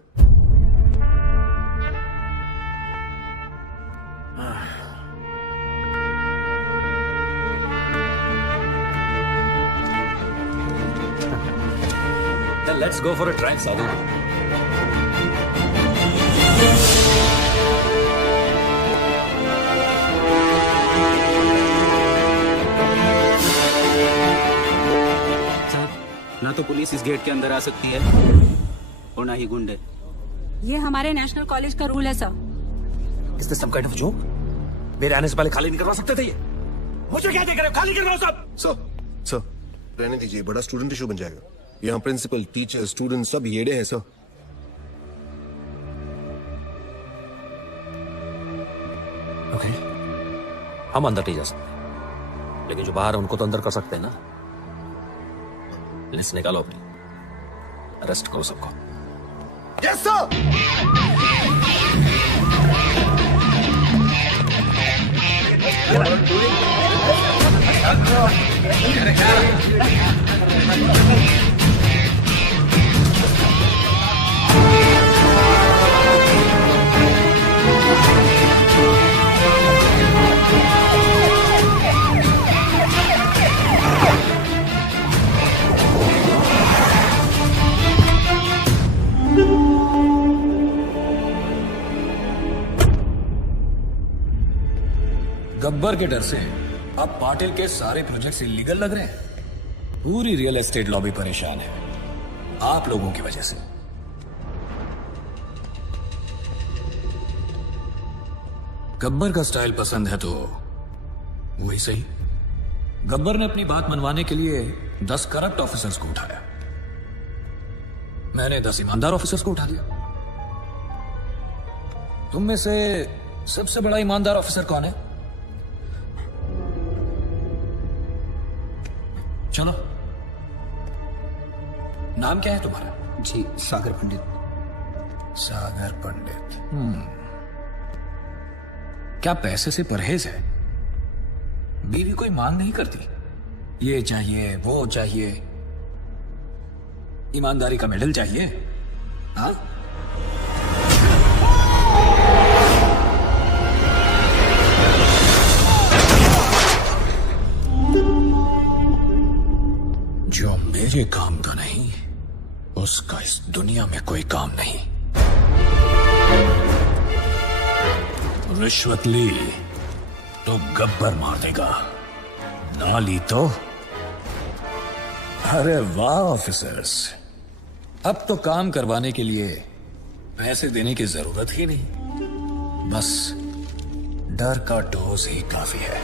Then let's go for a drive, साधु। ना तो पुलिस इस गेट के अंदर आ सकती है और ना ही गुंडे। ये हमारे नेशनल कॉलेज का रूल है sir. Is this some kind of joke? मेरे आने से पहले खाली नहीं करवा सकते थे ये? मुझे क्या देख रहे हो? खाली करवाओ सब। सर, रहने दीजिए, बड़ा स्टूडेंट इशू बन जाएगा। यहाँ प्रिंसिपल, टीचर, स्टूडेंट सब येड़े हैं सर। ओके, हम अंदर नहीं जा सकते, लेकिन जो बाहर है उनको तो अंदर कर सकते हैं ना। लिस्ट निकालो अपनी, अरेस्ट करो सबको। Yes sir. गब्बर के डर से अब पाटिल के सारे प्रोजेक्ट्स इलीगल लग रहे हैं। पूरी रियल एस्टेट लॉबी परेशान है आप लोगों की वजह से। गब्बर का स्टाइल पसंद है तो वही सही। गब्बर ने अपनी बात मनवाने के लिए 10 करप्ट ऑफिसर्स को उठाया, मैंने 10 ईमानदार ऑफिसर्स को उठा लिया। तुम में से सबसे बड़ा ईमानदार ऑफिसर कौन है? चलो नाम क्या है तुम्हारा? जी सागर पंडित। सागर पंडित। क्या पैसे से परहेज है? बीवी कोई मांग नहीं करती, ये चाहिए वो चाहिए, ईमानदारी का मेडल चाहिए? हाँ, जो मेरे काम का नहीं उसका इस दुनिया में कोई काम नहीं। रिश्वत ली तो गब्बर मार देगा, ना ली तो। अरे वाह ऑफिसर्स, अब तो काम करवाने के लिए पैसे देने की जरूरत ही नहीं, बस डर का डोज ही काफी है।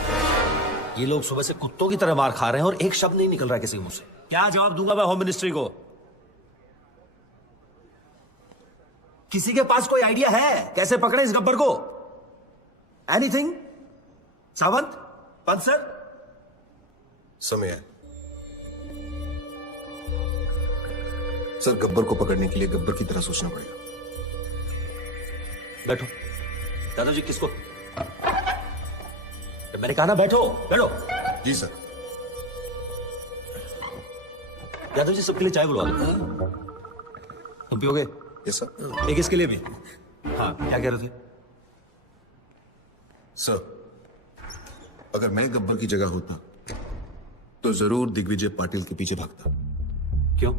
ये लोग सुबह से कुत्तों की तरह मार खा रहे हैं और एक शब्द नहीं निकल रहा है किसी के मुंह से। क्या जवाब दूंगा मैं होम मिनिस्ट्री को? किसी के पास कोई आइडिया है कैसे पकड़े इस गब्बर को? एनीथिंग? सावंत, पंत सर? समय है सर, गब्बर को पकड़ने के लिए गब्बर की तरह सोचना पड़ेगा। बैठो दादाजी। किसको? मैंने कहा ना बैठो बैठो। जी सर। यादव जी सबके लिए चाय बुलवा दो। तुम पियोगे? Yes sir. एक इसके लिए भी। हाँ, क्या कह रहे थे? सर, अगर मैं गब्बर की जगह होता तो जरूर दिग्विजय पाटिल के पीछे भागता। क्यों?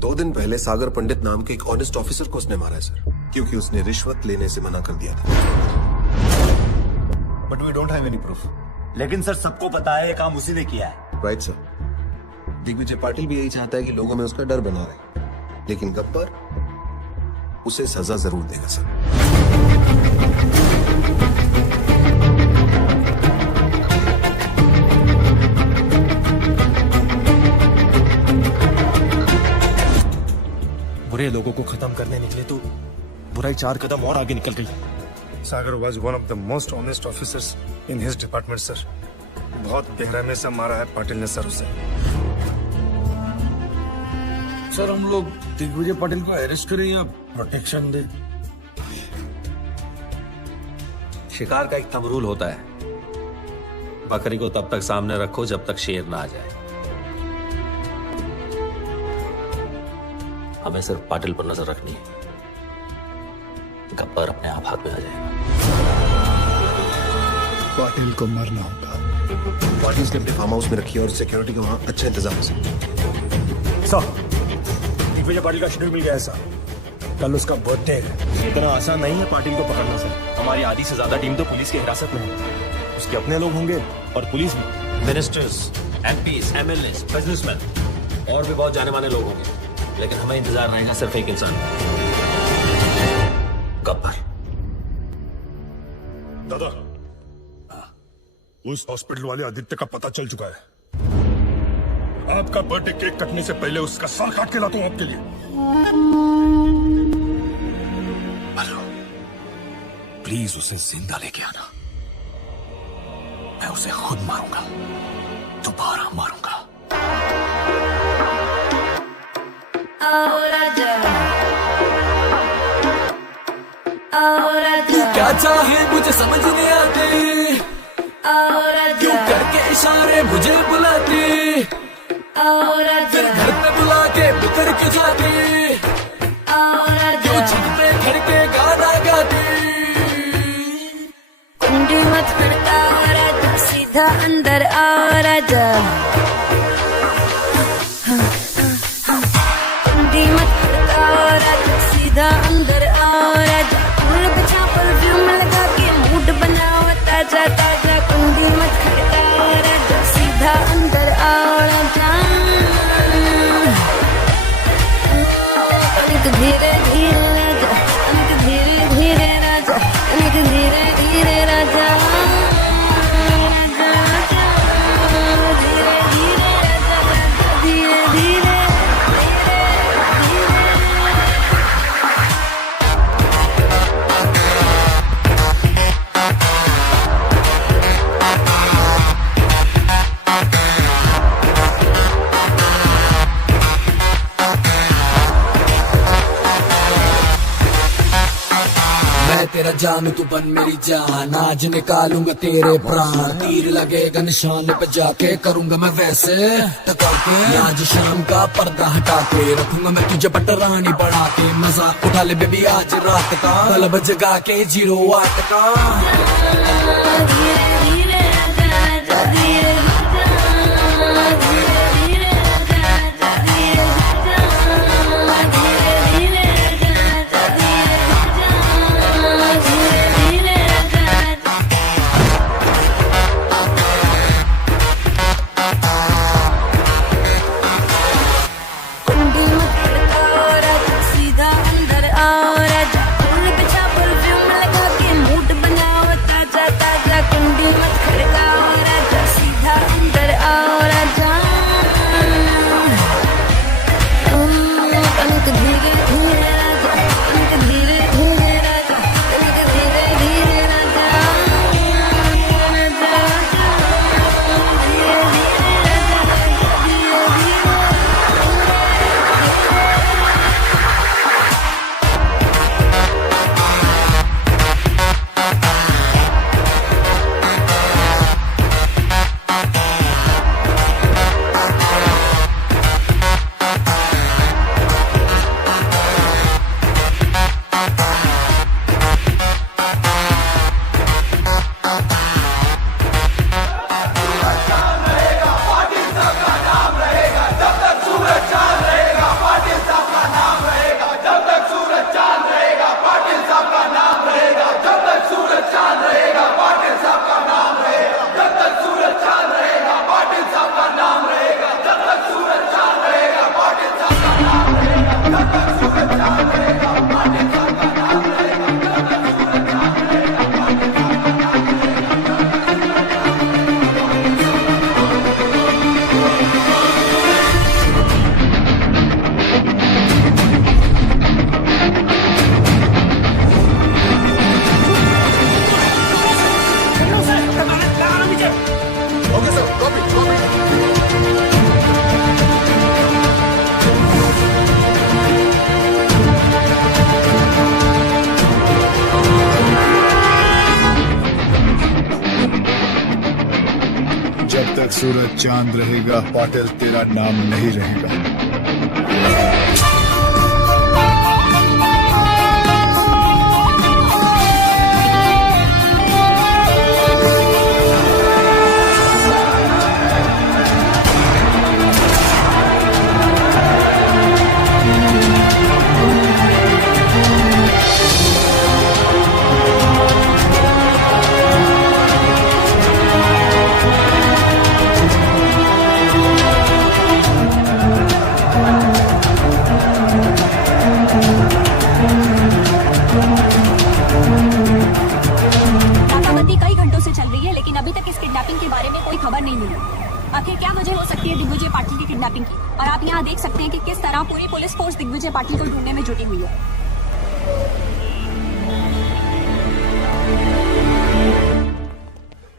2 दिन पहले सागर पंडित नाम के एक ऑनेस्ट ऑफिसर को उसने मारा है सर, क्योंकि उसने रिश्वत लेने से मना कर दिया था। But we don't have any proof. लेकिन सर सबको पता है ये काम उसी ने किया है। Right sir. दिग्विजय पाटिल भी यही चाहता है कि लोगों में उसका डर बना रहे, लेकिन गब्बर उसे सजा जरूर देगा सर। बुरे लोगों को खत्म करने निकले तो बुराई 4 कदम और आगे निकल गई। सागर was one of the most honest officers in his department, sir. बहुत बेरहमी से मारा है पाटिल ने सर उसे। सर, हम लोग दिग्विजय पाटिल को अरेस्ट करें या प्रोटेक्शन दे? शिकार का एक थंब रूल होता है, बकरी को तब तक सामने रखो जब तक शेर ना आ जाए। हमें सिर्फ पाटिल पर नजर रखनी है, गब्बर अपने आप हाथ में आ जाएगा। पाटिल को मरना होगा। पाटिल ने अपने फार्म हाउस में रखी है और सिक्योरिटी का वहां अच्छा इंतजाम है सर। दिग्विजय पाटिल का शेड्यूल मिल गया है सर, कल उसका बर्थडे है। इतना आसान नहीं है पाटिल को पकड़ना सर। हमारी आधी से ज्यादा टीम तो पुलिस की हिरासत में है, उसके अपने लोग होंगे और पुलिस भी। मिनिस्टर्स, एमपीज, एमएलएस, बिजनेसमैन और भी बहुत जाने माने लोग होंगे, लेकिन हमें इंतजार रहेगा सिर्फ एक इंसान, गब्बर। दादा, उस हॉस्पिटल वाले आदित्य का पता चल चुका है। आपका बर्थडे केक कटने से पहले उसका सर काट के लाता हूं आपके लिए। प्लीज उसे जिंदा लेके आना, मैं उसे खुद मारूंगा, दोबारा मारूंगा। तू क्या चाहे मुझे समझ नहीं आती, क्यों करके इशारे मुझे बुलाती, फिर घर पे बुला के बिखर के जाती, क्यों छत पे खड़ के गाना गाती। कुंडी मत खड़का और आजा, सीधा अंदर आ राजा। कुंडी मत खड़का और आजा, सीधा अंदर आ राजा। फूल बचा परफ्यूम लगा के मूड बनाओ ताजा ताजा। कुंडी मत खड़का और आजा, सीधा अंदर आ राजा। अनिक धीरे धीरे राजा, अनिक धीरे धीरे राजा, अनिक धीरे धीरे राजा। धीरे धीरे राजा, धीरे धीरे। मेरा जान तू बन मेरी जान, आज निकालूंगा तेरे प्राण, तीर लगेगा निशान पे जाके करूंगा मैं वैसे टका के, आज शाम का पर्दा हटा के रखूंगा मैं तुझे पटरानी बढ़ा के, मजाक उठा ले बेबी आज रात का, क्लब जगा के 08 का। जब तक सूरज चांद रहेगा पाटिल तेरा नाम नहीं रहेगा। आखिर क्या वजह हो सकती है दिग्विजय पाटिल की किडनैपिंग की, और आप यहाँ देख सकते हैं कि किस तरह पूरी पुलिस फोर्स दिग्विजय पाटिल को ढूंढने में जुटी हुई है।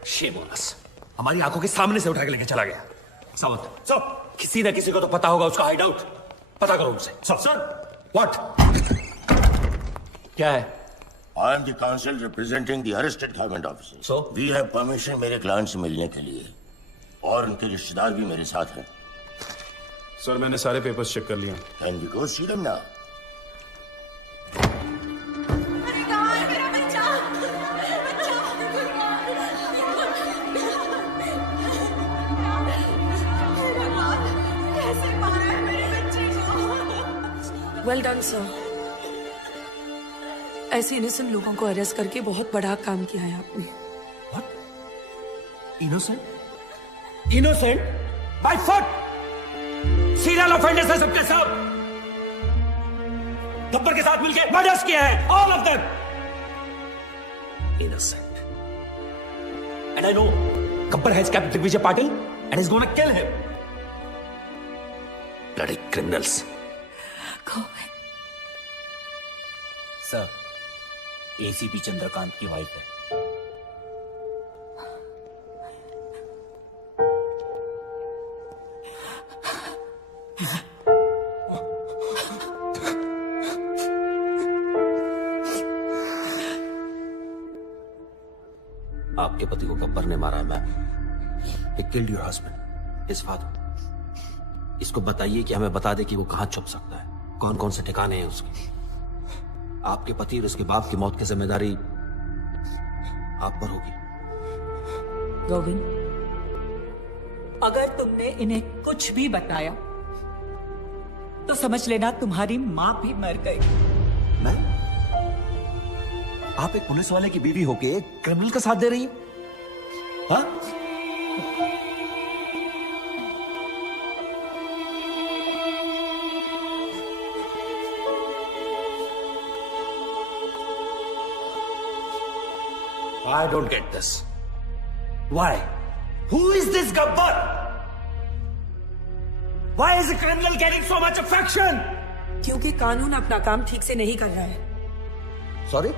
शेमोनस हमारी आंखों के सामने से उठा के लेके चला गया। सावंत सर, किसी न किसी को तो पता होगा उसका हाइड आउट, पता करो उनसे। सर व्हाट क्या है? I am the counsel representing the arrested government officers. So? We have permission मेरे क्लाइंट से मिलने के लिए, और उनके रिश्तेदार भी मेरे साथ हैं। सर मैंने सारे पेपर्स चेक कर लिया। Can we go see them now? Well done sir. ऐसे इनोसेंट लोगों को अरेस्ट करके बहुत बड़ा काम किया है आपने। Innocent? Innocent? By foot! Serial offenders हैं सबके सब। गब्बर के साथ मिलकर मर्डर्स किए हैं, all of them. Innocent. And I know Gabbar has kept Digvijay Patil and is gonna kill him. Bloody criminals. Sir, ACP Chandrakant की वाइफ है। आपके पति को गब्बर ने मारा है, ma'am. He killed your husband, his father. इसको बताइए कि हमें बता दे कि वो कहाँ छुप सकता है, कौन कौन से ठिकाने हैं उसके। आपके पति और उसके बाप की मौत की जिम्मेदारी आप पर होगी। गोविंद, अगर तुमने इन्हें कुछ भी बताया तो समझ लेना तुम्हारी माँ भी मर गई। आप एक पुलिस वाले की बीवी होके एक क्रिमिनल का साथ दे रही है? हाँ? I don't get this. Why? Who is this Gabbar? Why is a criminal getting so much affection? क्योंकि कानून अपना काम ठीक से नहीं कर रहा है। Sorry?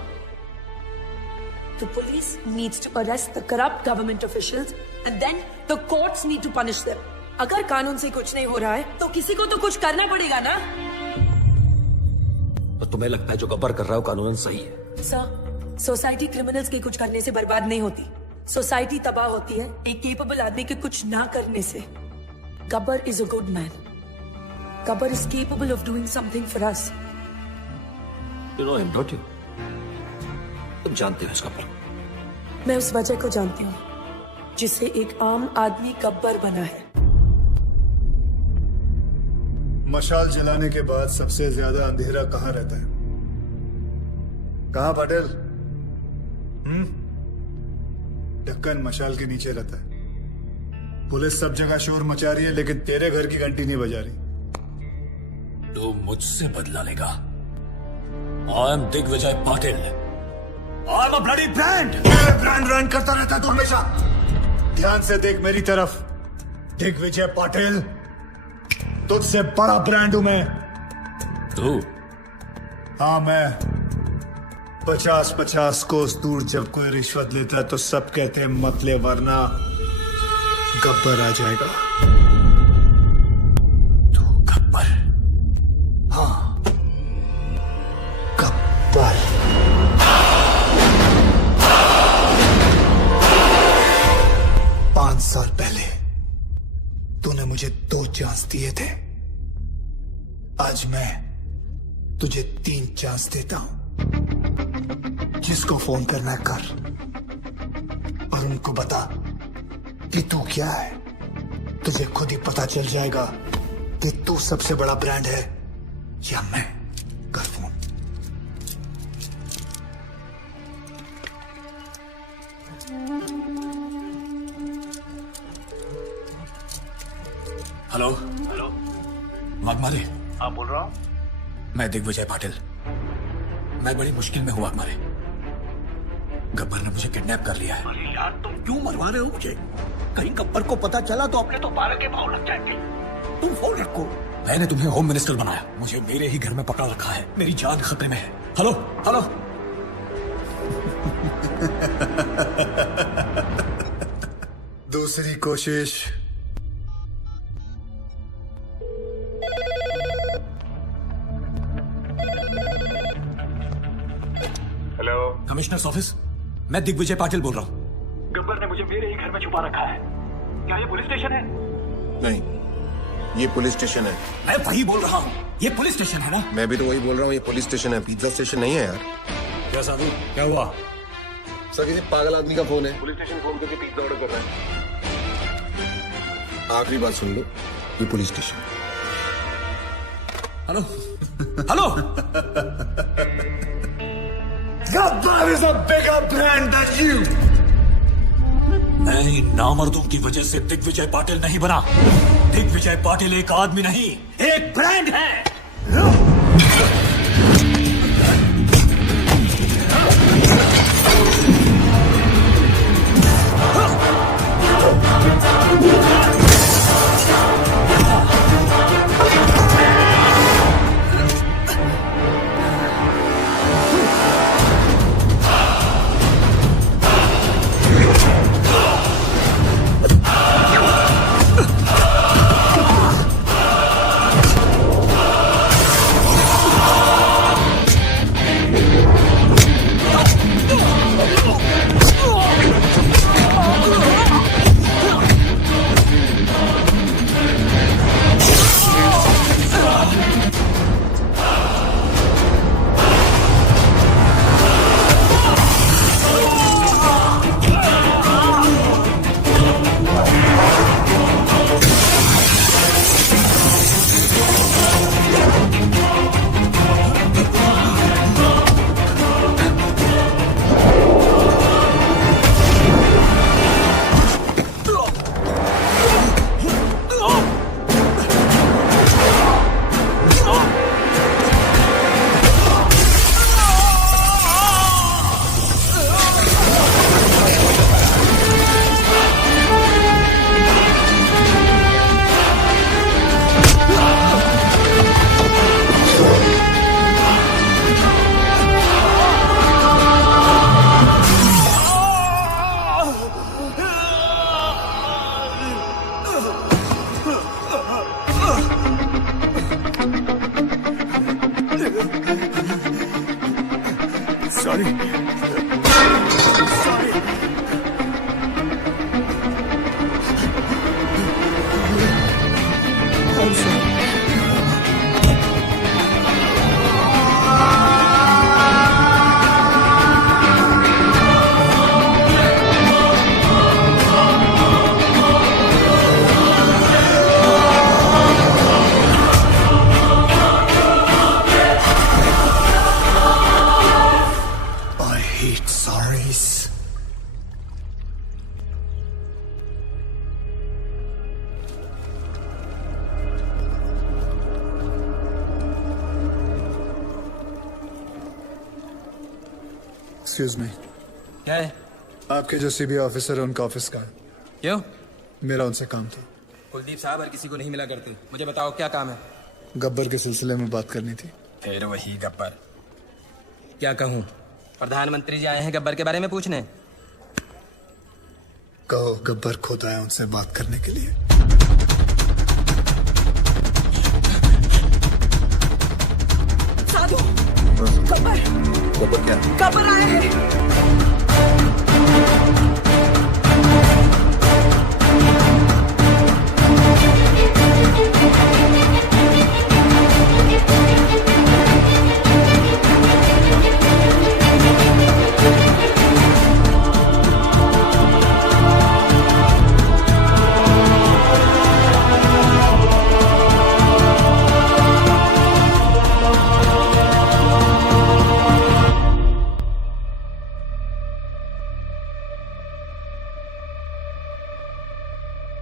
The police needs to arrest the corrupt government officials and then the courts need to punish them. अगर कानून से कुछ नहीं हो रहा है तो किसी को तो कुछ करना पड़ेगा ना। तो तुम्हें लगता है जो गब्बर कर रहा है वो कानूनन सही है? सर, सोसाइटी क्रिमिनल्स के कुछ करने से बर्बाद नहीं होती, सोसाइटी तबाह होती है एक केपेबल आदमी के कुछ ना करने से। Gabbar is a good man. Gabbar is capable of doing something for us. You know him, don't you? तुम जानते हो इस गब्बर? मैं उस वजह को जानती हूँ जिससे एक आम आदमी गब्बर बना है। मशाल जलाने के बाद सबसे ज्यादा अंधेरा कहाँ रहता है? कहाँ पटेल? ढक्कन मशाल के नीचे रहता है। पुलिस सब जगह शोर मचा रही है लेकिन तेरे घर की घंटी नहीं बजा रही। तो मुझसे बदला लेगा। I am Digvijay Patil. I am a bloody brand। Brand run करता रहता है तू हमेशा। ध्यान से देख मेरी तरफ। दिग्विजय पाटिल, तुझसे बड़ा ब्रांड हूं मैं। तू? हाँ मैं। 50-50 कोस दूर जब कोई रिश्वत लेता है तो सब कहते हैं मत ले वरना गब्बर आ जाएगा। तू गब्बर? हाँ, गब्बर। पांच साल पहले तूने मुझे 2 चांस दिए थे। आज मैं तुझे 3 चांस देता हूं। जिसको फोन करना है कर और उनको बता कि तू क्या है। तुझे खुद ही पता चल जाएगा कि तू सबसे बड़ा ब्रांड है या मैं। कर फोन। Hello hello, Waghmare. हाँ बोल रहा हूँ। मैं दिग्विजय पाटिल। मैं बड़ी मुश्किल में हूँ वाघमारे। गब्बर ने मुझे किडनैप कर लिया है। अरे यार तुम क्यों मरवा रहे हो मुझे? कहीं गब्बर को पता चला तो अपने तो 12 के भाव लग जाएंगे। तुम फोन रखो। मैंने तुम्हें होम मिनिस्टर बनाया, मुझे मेरे ही घर में पकड़ा रखा है। मेरी जान खतरे में है। Hello hello. दूसरी कोशिश। Hello, commissioners office. मैं दिग्विजय पाटिल बोल रहा हूँ। गब्बर ने मुझे मेरे ही घर में छुपा रखा है। क्या ये पुलिस स्टेशन है? नहीं, ये पुलिस स्टेशन है। मैं वही बोल रहा हूँ, ये पुलिस स्टेशन है ना? मैं भी तो वही बोल रहा हूँ, ये पुलिस स्टेशन है, पिज्जा स्टेशन नहीं है यार। क्या साधु, क्या हुआ? सर किसी पागल आदमी का फोन है। पुलिस स्टेशन फोन करके पिज्जा ऑर्डर कर रहा है। आखिरी बात सुन लो, ये police station. Hello hello. Gabbar is a bigger brand than you. मैं इन नामर्दों की वजह से दिग्विजय पाटिल नहीं बना। दिग्विजय पाटिल एक आदमी नहीं, एक ब्रांड है। Sorry I hate sorries. Excuse me. क्या है? आपके जो सीबीआई ऑफिसर है उनका ऑफिस का है। क्यों? मेरा उनसे काम था। कुलदीप साहब हर किसी को नहीं मिला करते। मुझे बताओ क्या काम है? गब्बर के सिलसिले में बात करनी थी। फिर वही गब्बर। क्या कहूँ? प्रधानमंत्री जी आए हैं गब्बर के बारे में पूछने। कहो गब्बर खुद आया उनसे बात करने के लिए। साधु, गब्बर गब्बर क्या? गब्बर आया है।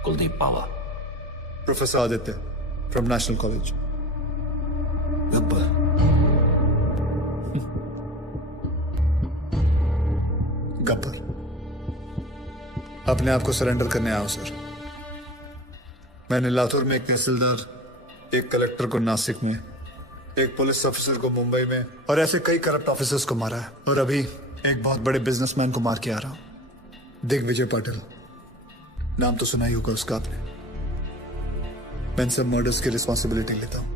Kuldeep Pawa. Professor Aditya from national college. Gabbar Gabbar अपने आप को सरेंडर करने आया हूं सर। मैंने लातूर में एक तहसीलदार, एक कलेक्टर को नासिक में, एक पुलिस ऑफिसर को मुंबई में और ऐसे कई करप्ट ऑफिसर्स को मारा है। और अभी एक बहुत बड़े बिजनेसमैन को मार के आ रहा हूं, दिग्विजय पाटिल। नाम तो सुना ही होगा उसका आपने। मैं इन सब मर्डर्स की रिस्पॉन्सिबिलिटी लेता हूं।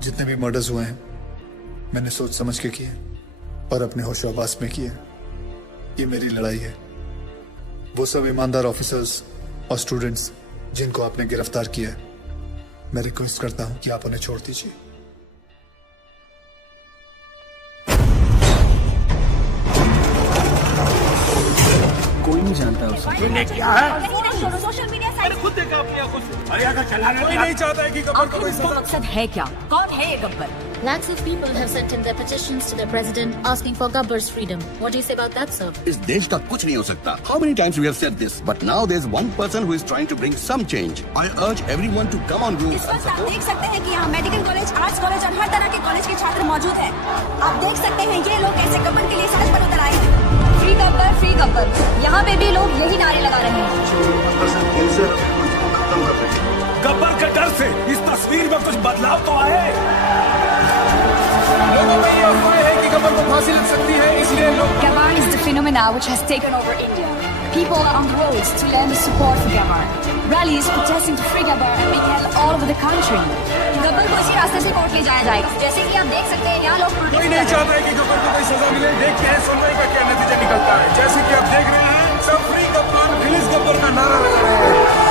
जितने भी मर्डर्स हुए हैं मैंने सोच समझ के किए और अपने होशाबास में किए। ये मेरी लड़ाई है। वो सब ईमानदार ऑफिसर्स और स्टूडेंट्स जिनको आपने गिरफ्तार किया है, मैं रिक्वेस्ट करता हूं कि आप उन्हें छोड़ दीजिए। कोई नहीं जानता उसे। तूने क्या है? सोशल मीडिया साइट खुद देखा अपनी आंखों से। अरे अगर चलाने कोई नहीं चाहता है कि गब्बर को कोई सजा। मकसद है क्या? कौन है ये Gabbar? Lakhs of people have sent in their petitions to their president asking for Gabbar's freedom. What do you say about that, sir? इस देश का कुछ नहीं हो सकता. How many times we have said this? But now there's one person who is trying to bring some change. I urge everyone to come on roofs and आप support. देख सकते हैं कि यहाँ मेडिकल कॉलेज, आर्ट्स कॉलेज और हर तरह के कॉलेज के छात्र मौजूद हैं। आप देख सकते हैं ये लोग कैसे गब्बर के लिए सड़क पर उतर आए हैं। Free Gabbar, free Gabbar. यहाँ पे भी लोग यही नारे लगा रहे हैं। गब्बर के डर से इस तस्वीर में कुछ बदलाव तो आए। लोगों में ये अफवाह है कि गब्बर को फांसी लग सकती है, इसलिए लोग Gabbar is the phenomena which has taken over India. People are on the roads to lend support for Gabbar. Rallies protesting to free Gabbar are being held all over the country. Gabbar को इसी रास्ते से कोर्ट ले जाया जाएगा। जैसे कि आप देख सकते हैं यहाँ लोग कोई नहीं चाहता है कि गब्बर को कोई सजा मिले। देखते हैं सुनवाई का क्या नतीजा निकलता है। जैसे कि आप देख रहे हैं, सब फ्री गब्बर, रिलीज गब्बर का नारा लगा रहे हैं।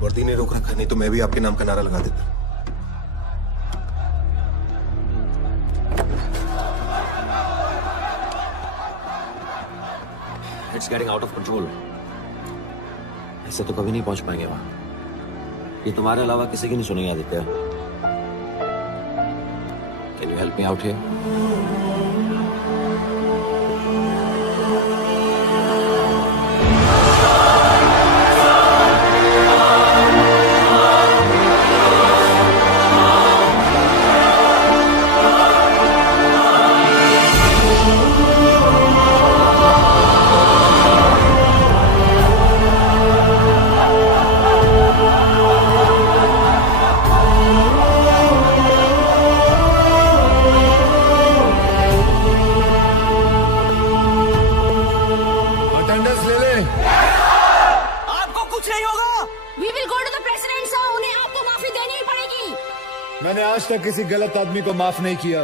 वर्दी ने रोक रखा, नहीं तो मैं भी आपके नाम का नारा लगा देता। It's getting out of control. ऐसे तो कभी नहीं पहुंच पाएंगे वहां। ये तुम्हारे अलावा किसी की नहीं सुनेगी Aditya. Can you help me out here? नहीं? आपको कुछ नहीं होगा। We will go to the president, sir. उन्हें आपको माफी देनी ही पड़ेगी। मैंने आज तक किसी गलत आदमी को माफ नहीं किया,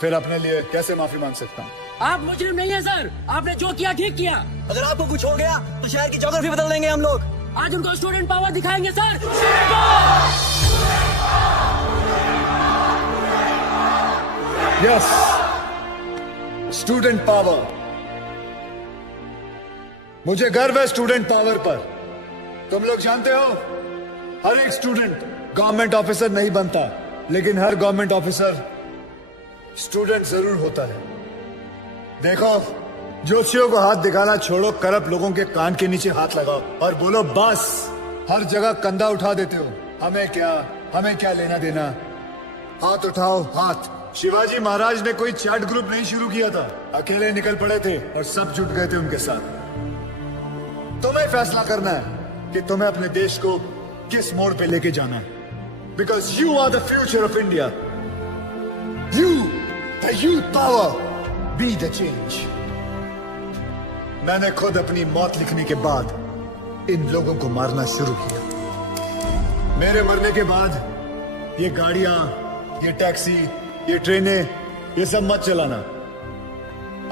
फिर अपने लिए कैसे माफी मांग सकता हूँ? आप मुजरिम नहीं है सर, आपने जो किया ठीक किया। अगर आपको कुछ हो गया तो शहर की ज्योग्राफी बदल देंगे हम लोग। आज उनको स्टूडेंट पावर दिखाएंगे सर। Yes, student power. मुझे गर्व है स्टूडेंट पावर पर। तुम लोग जानते हो, हर एक स्टूडेंट गवर्नमेंट ऑफिसर नहीं बनता, लेकिन हर गवर्नमेंट ऑफिसर स्टूडेंट जरूर होता है। देखो, जोशियों को हाथ दिखाना छोड़ो, करप्ट लोगों के कान के नीचे हाथ लगाओ और बोलो बस। हर जगह कंधा उठा देते हो, हमें क्या लेना देना। हाथ उठाओ, हाथ। शिवाजी महाराज ने कोई चैट ग्रुप नहीं शुरू किया था, अकेले निकल पड़े थे और सब जुट गए थे उनके साथ। तुम्हें फैसला करना है कि तुम्हें अपने देश को किस मोड़ पे लेके जाना है, because you are the future of India. You, the youth power, be the change. मैंने खुद अपनी मौत लिखने के बाद इन लोगों को मारना शुरू किया। मेरे मरने के बाद ये गाड़ियां, ये टैक्सी, ये ट्रेनें, ये सब मत चलाना।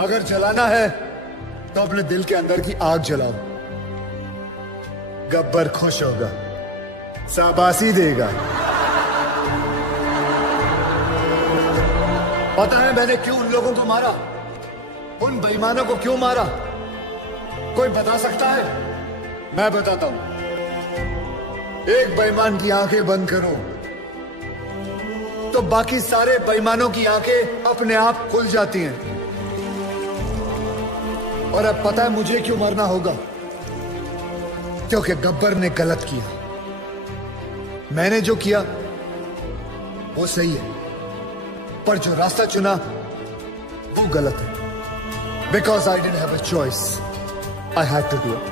अगर चलाना है तो अपने दिल के अंदर की आग जलाओ। गब्बर खुश होगा, शाबाशी देगा। पता है मैंने क्यों उन लोगों को मारा, उन बेईमानों को क्यों मारा? कोई बता सकता है? मैं बताता हूं। एक बेईमान की आंखें बंद करो तो बाकी सारे बेईमानों की आंखें अपने आप खुल जाती हैं। और अब पता है मुझे क्यों मरना होगा? क्योंकि गब्बर ने गलत किया। मैंने जो किया वो सही है, पर जो रास्ता चुना वो गलत है। Because I didn't have a choice, I had to do it.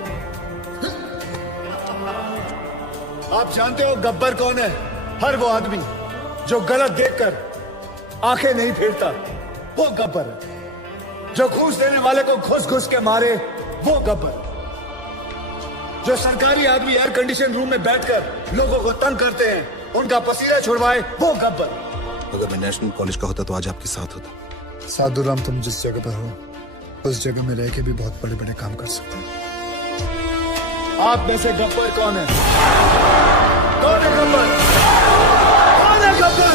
आप जानते हो गब्बर कौन है? हर वो आदमी जो गलत देखकर आंखें नहीं फेरता, वो गब्बर है। जो घूस देने वाले को घुस घुस के मारे, वो गब्बर। जो सरकारी आदमी एयर कंडीशन रूम में बैठकर लोगों को तंग करते हैं, उनका पसीना छुड़वाए, वो गब्बर। अगर मैं नेशनल कॉलेज का होता तो आज आपके साथ होता। साधुराम, तुम जिस जगह पर हो उस जगह में रह के भी बहुत बड़े बड़े काम कर सकते हो। आप में से गब्बर कौन है? कौन है गब्बर? कौन है गब्बर?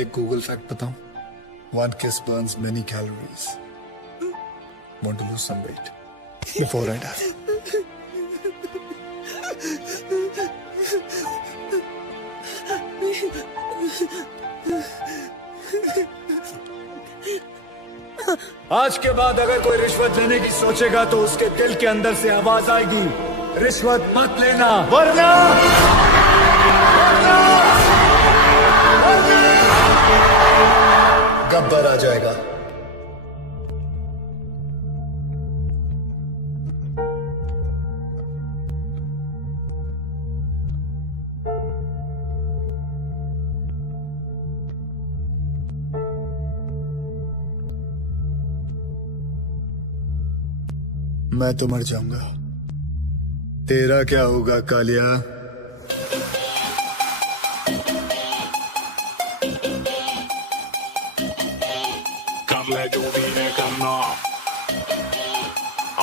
एक गूगल फैक्ट बताऊं? One kiss burns many calories. Want to lose some weight before I die? आज के बाद अगर कोई रिश्वत लेने की सोचेगा तो उसके दिल के अंदर से आवाज आएगी, रिश्वत मत लेना, वरना गब्बर आ जाएगा। मैं तो मर जाऊंगा, तेरा क्या होगा कालिया? कर ले जो भी है करना,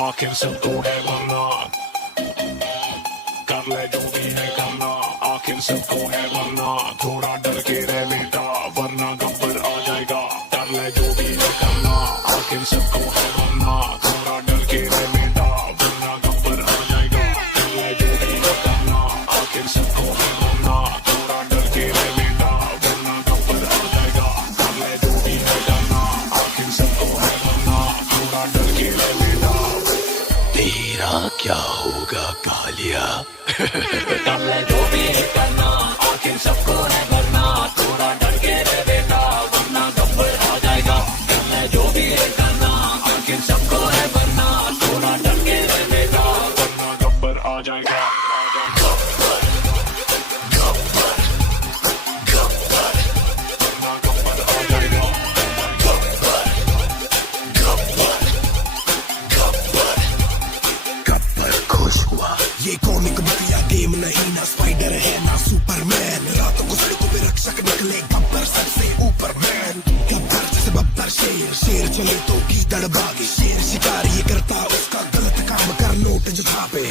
आखिर सबको है मरना। कर ले जो भी है करना, आखिर सबको है मरना। थोड़ा डर के रह बेटा, वरना गब्बर आ जाएगा। कर ले जो भी है करना, आखिर सबको है मरना। थोड़ा डर के रह बेटा, वरना गब्बर आ जाएगा। कर ले जो भी है करना, आखिर सबको है मरना। थोड़ा डर के रह बेटा, वरना गब्बर आ जाएगा। कर ले जो भी है करना, आखिर सबको है मरना। थोड़ा डर के रह बेटा, तेरा क्या होगा कालिया? कर ले जो भी है करना, आखिर सबको है मरना। थोड़ा डर के रह बेटा, वरना गब्बर आ जाएगा। कर ले जो भी है करना, आखिर सबको है मरना। थोड़ा डर के रह बेटा, वरना गब्बर आ जाएगा। ये कॉमिक बतिया गेम नहीं, ना स्पाइडर है ना सुपरमैन। रातों को सड़कों पे रक्षक निकले गब्बर सबसे ऊपर मैन। गब्बर जैसे बब्बर शेर, शेर चले तो गीदड़ भागे। शेर शिकार ये करता उसका गलत काम कर नोट जो छापे।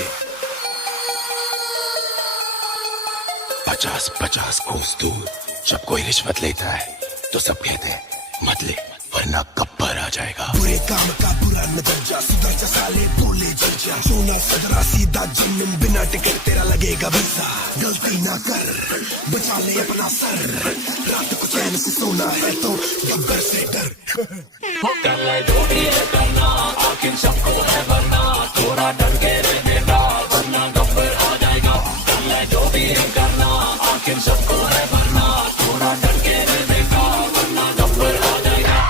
50-50 कोस दूर जब कोई रिश्वत लेता है तो सब कहते हैं मत ले वरना गब्बर आ जाएगा। बुरे काम का बुरा नजरिया, सुधर जा साले बोले जीजा। सोना सदरा सीधा जमीन, बिना टिकट तेरा लगेगा वीजा। गलती ना कर बचा ले अपना सर, रात को चैन से सोना है तो गब्बर से डर। कर ले जो भी है करना, आखिर सबको है वरना। थोड़ा डर के रहना वरना गब्बर आ जाएगा। कर ले जो भी है करना, आखिर सबको है वरना। थोड़ा डर के रहना वरना गब्बर आ जाएगा।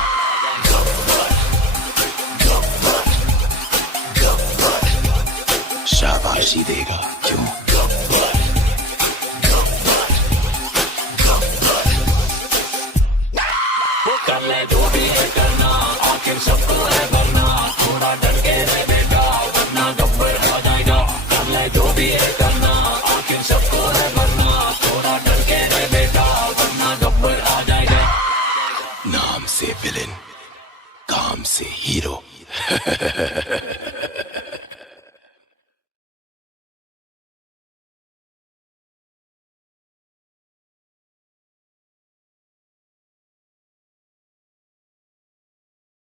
शाबाशी देगा क्यों? कर ले जो भी है करना, आखिर सबको है वरना। थोड़ा डर के रह बेटा वरना गब्बर आ जाएगा। कर ले जो भी है करना, आखिर सबको है वरना। थोड़ा डर के रह बेटा वरना गब्बर आ जाएगा। नाम से विलेन, काम से हीरो।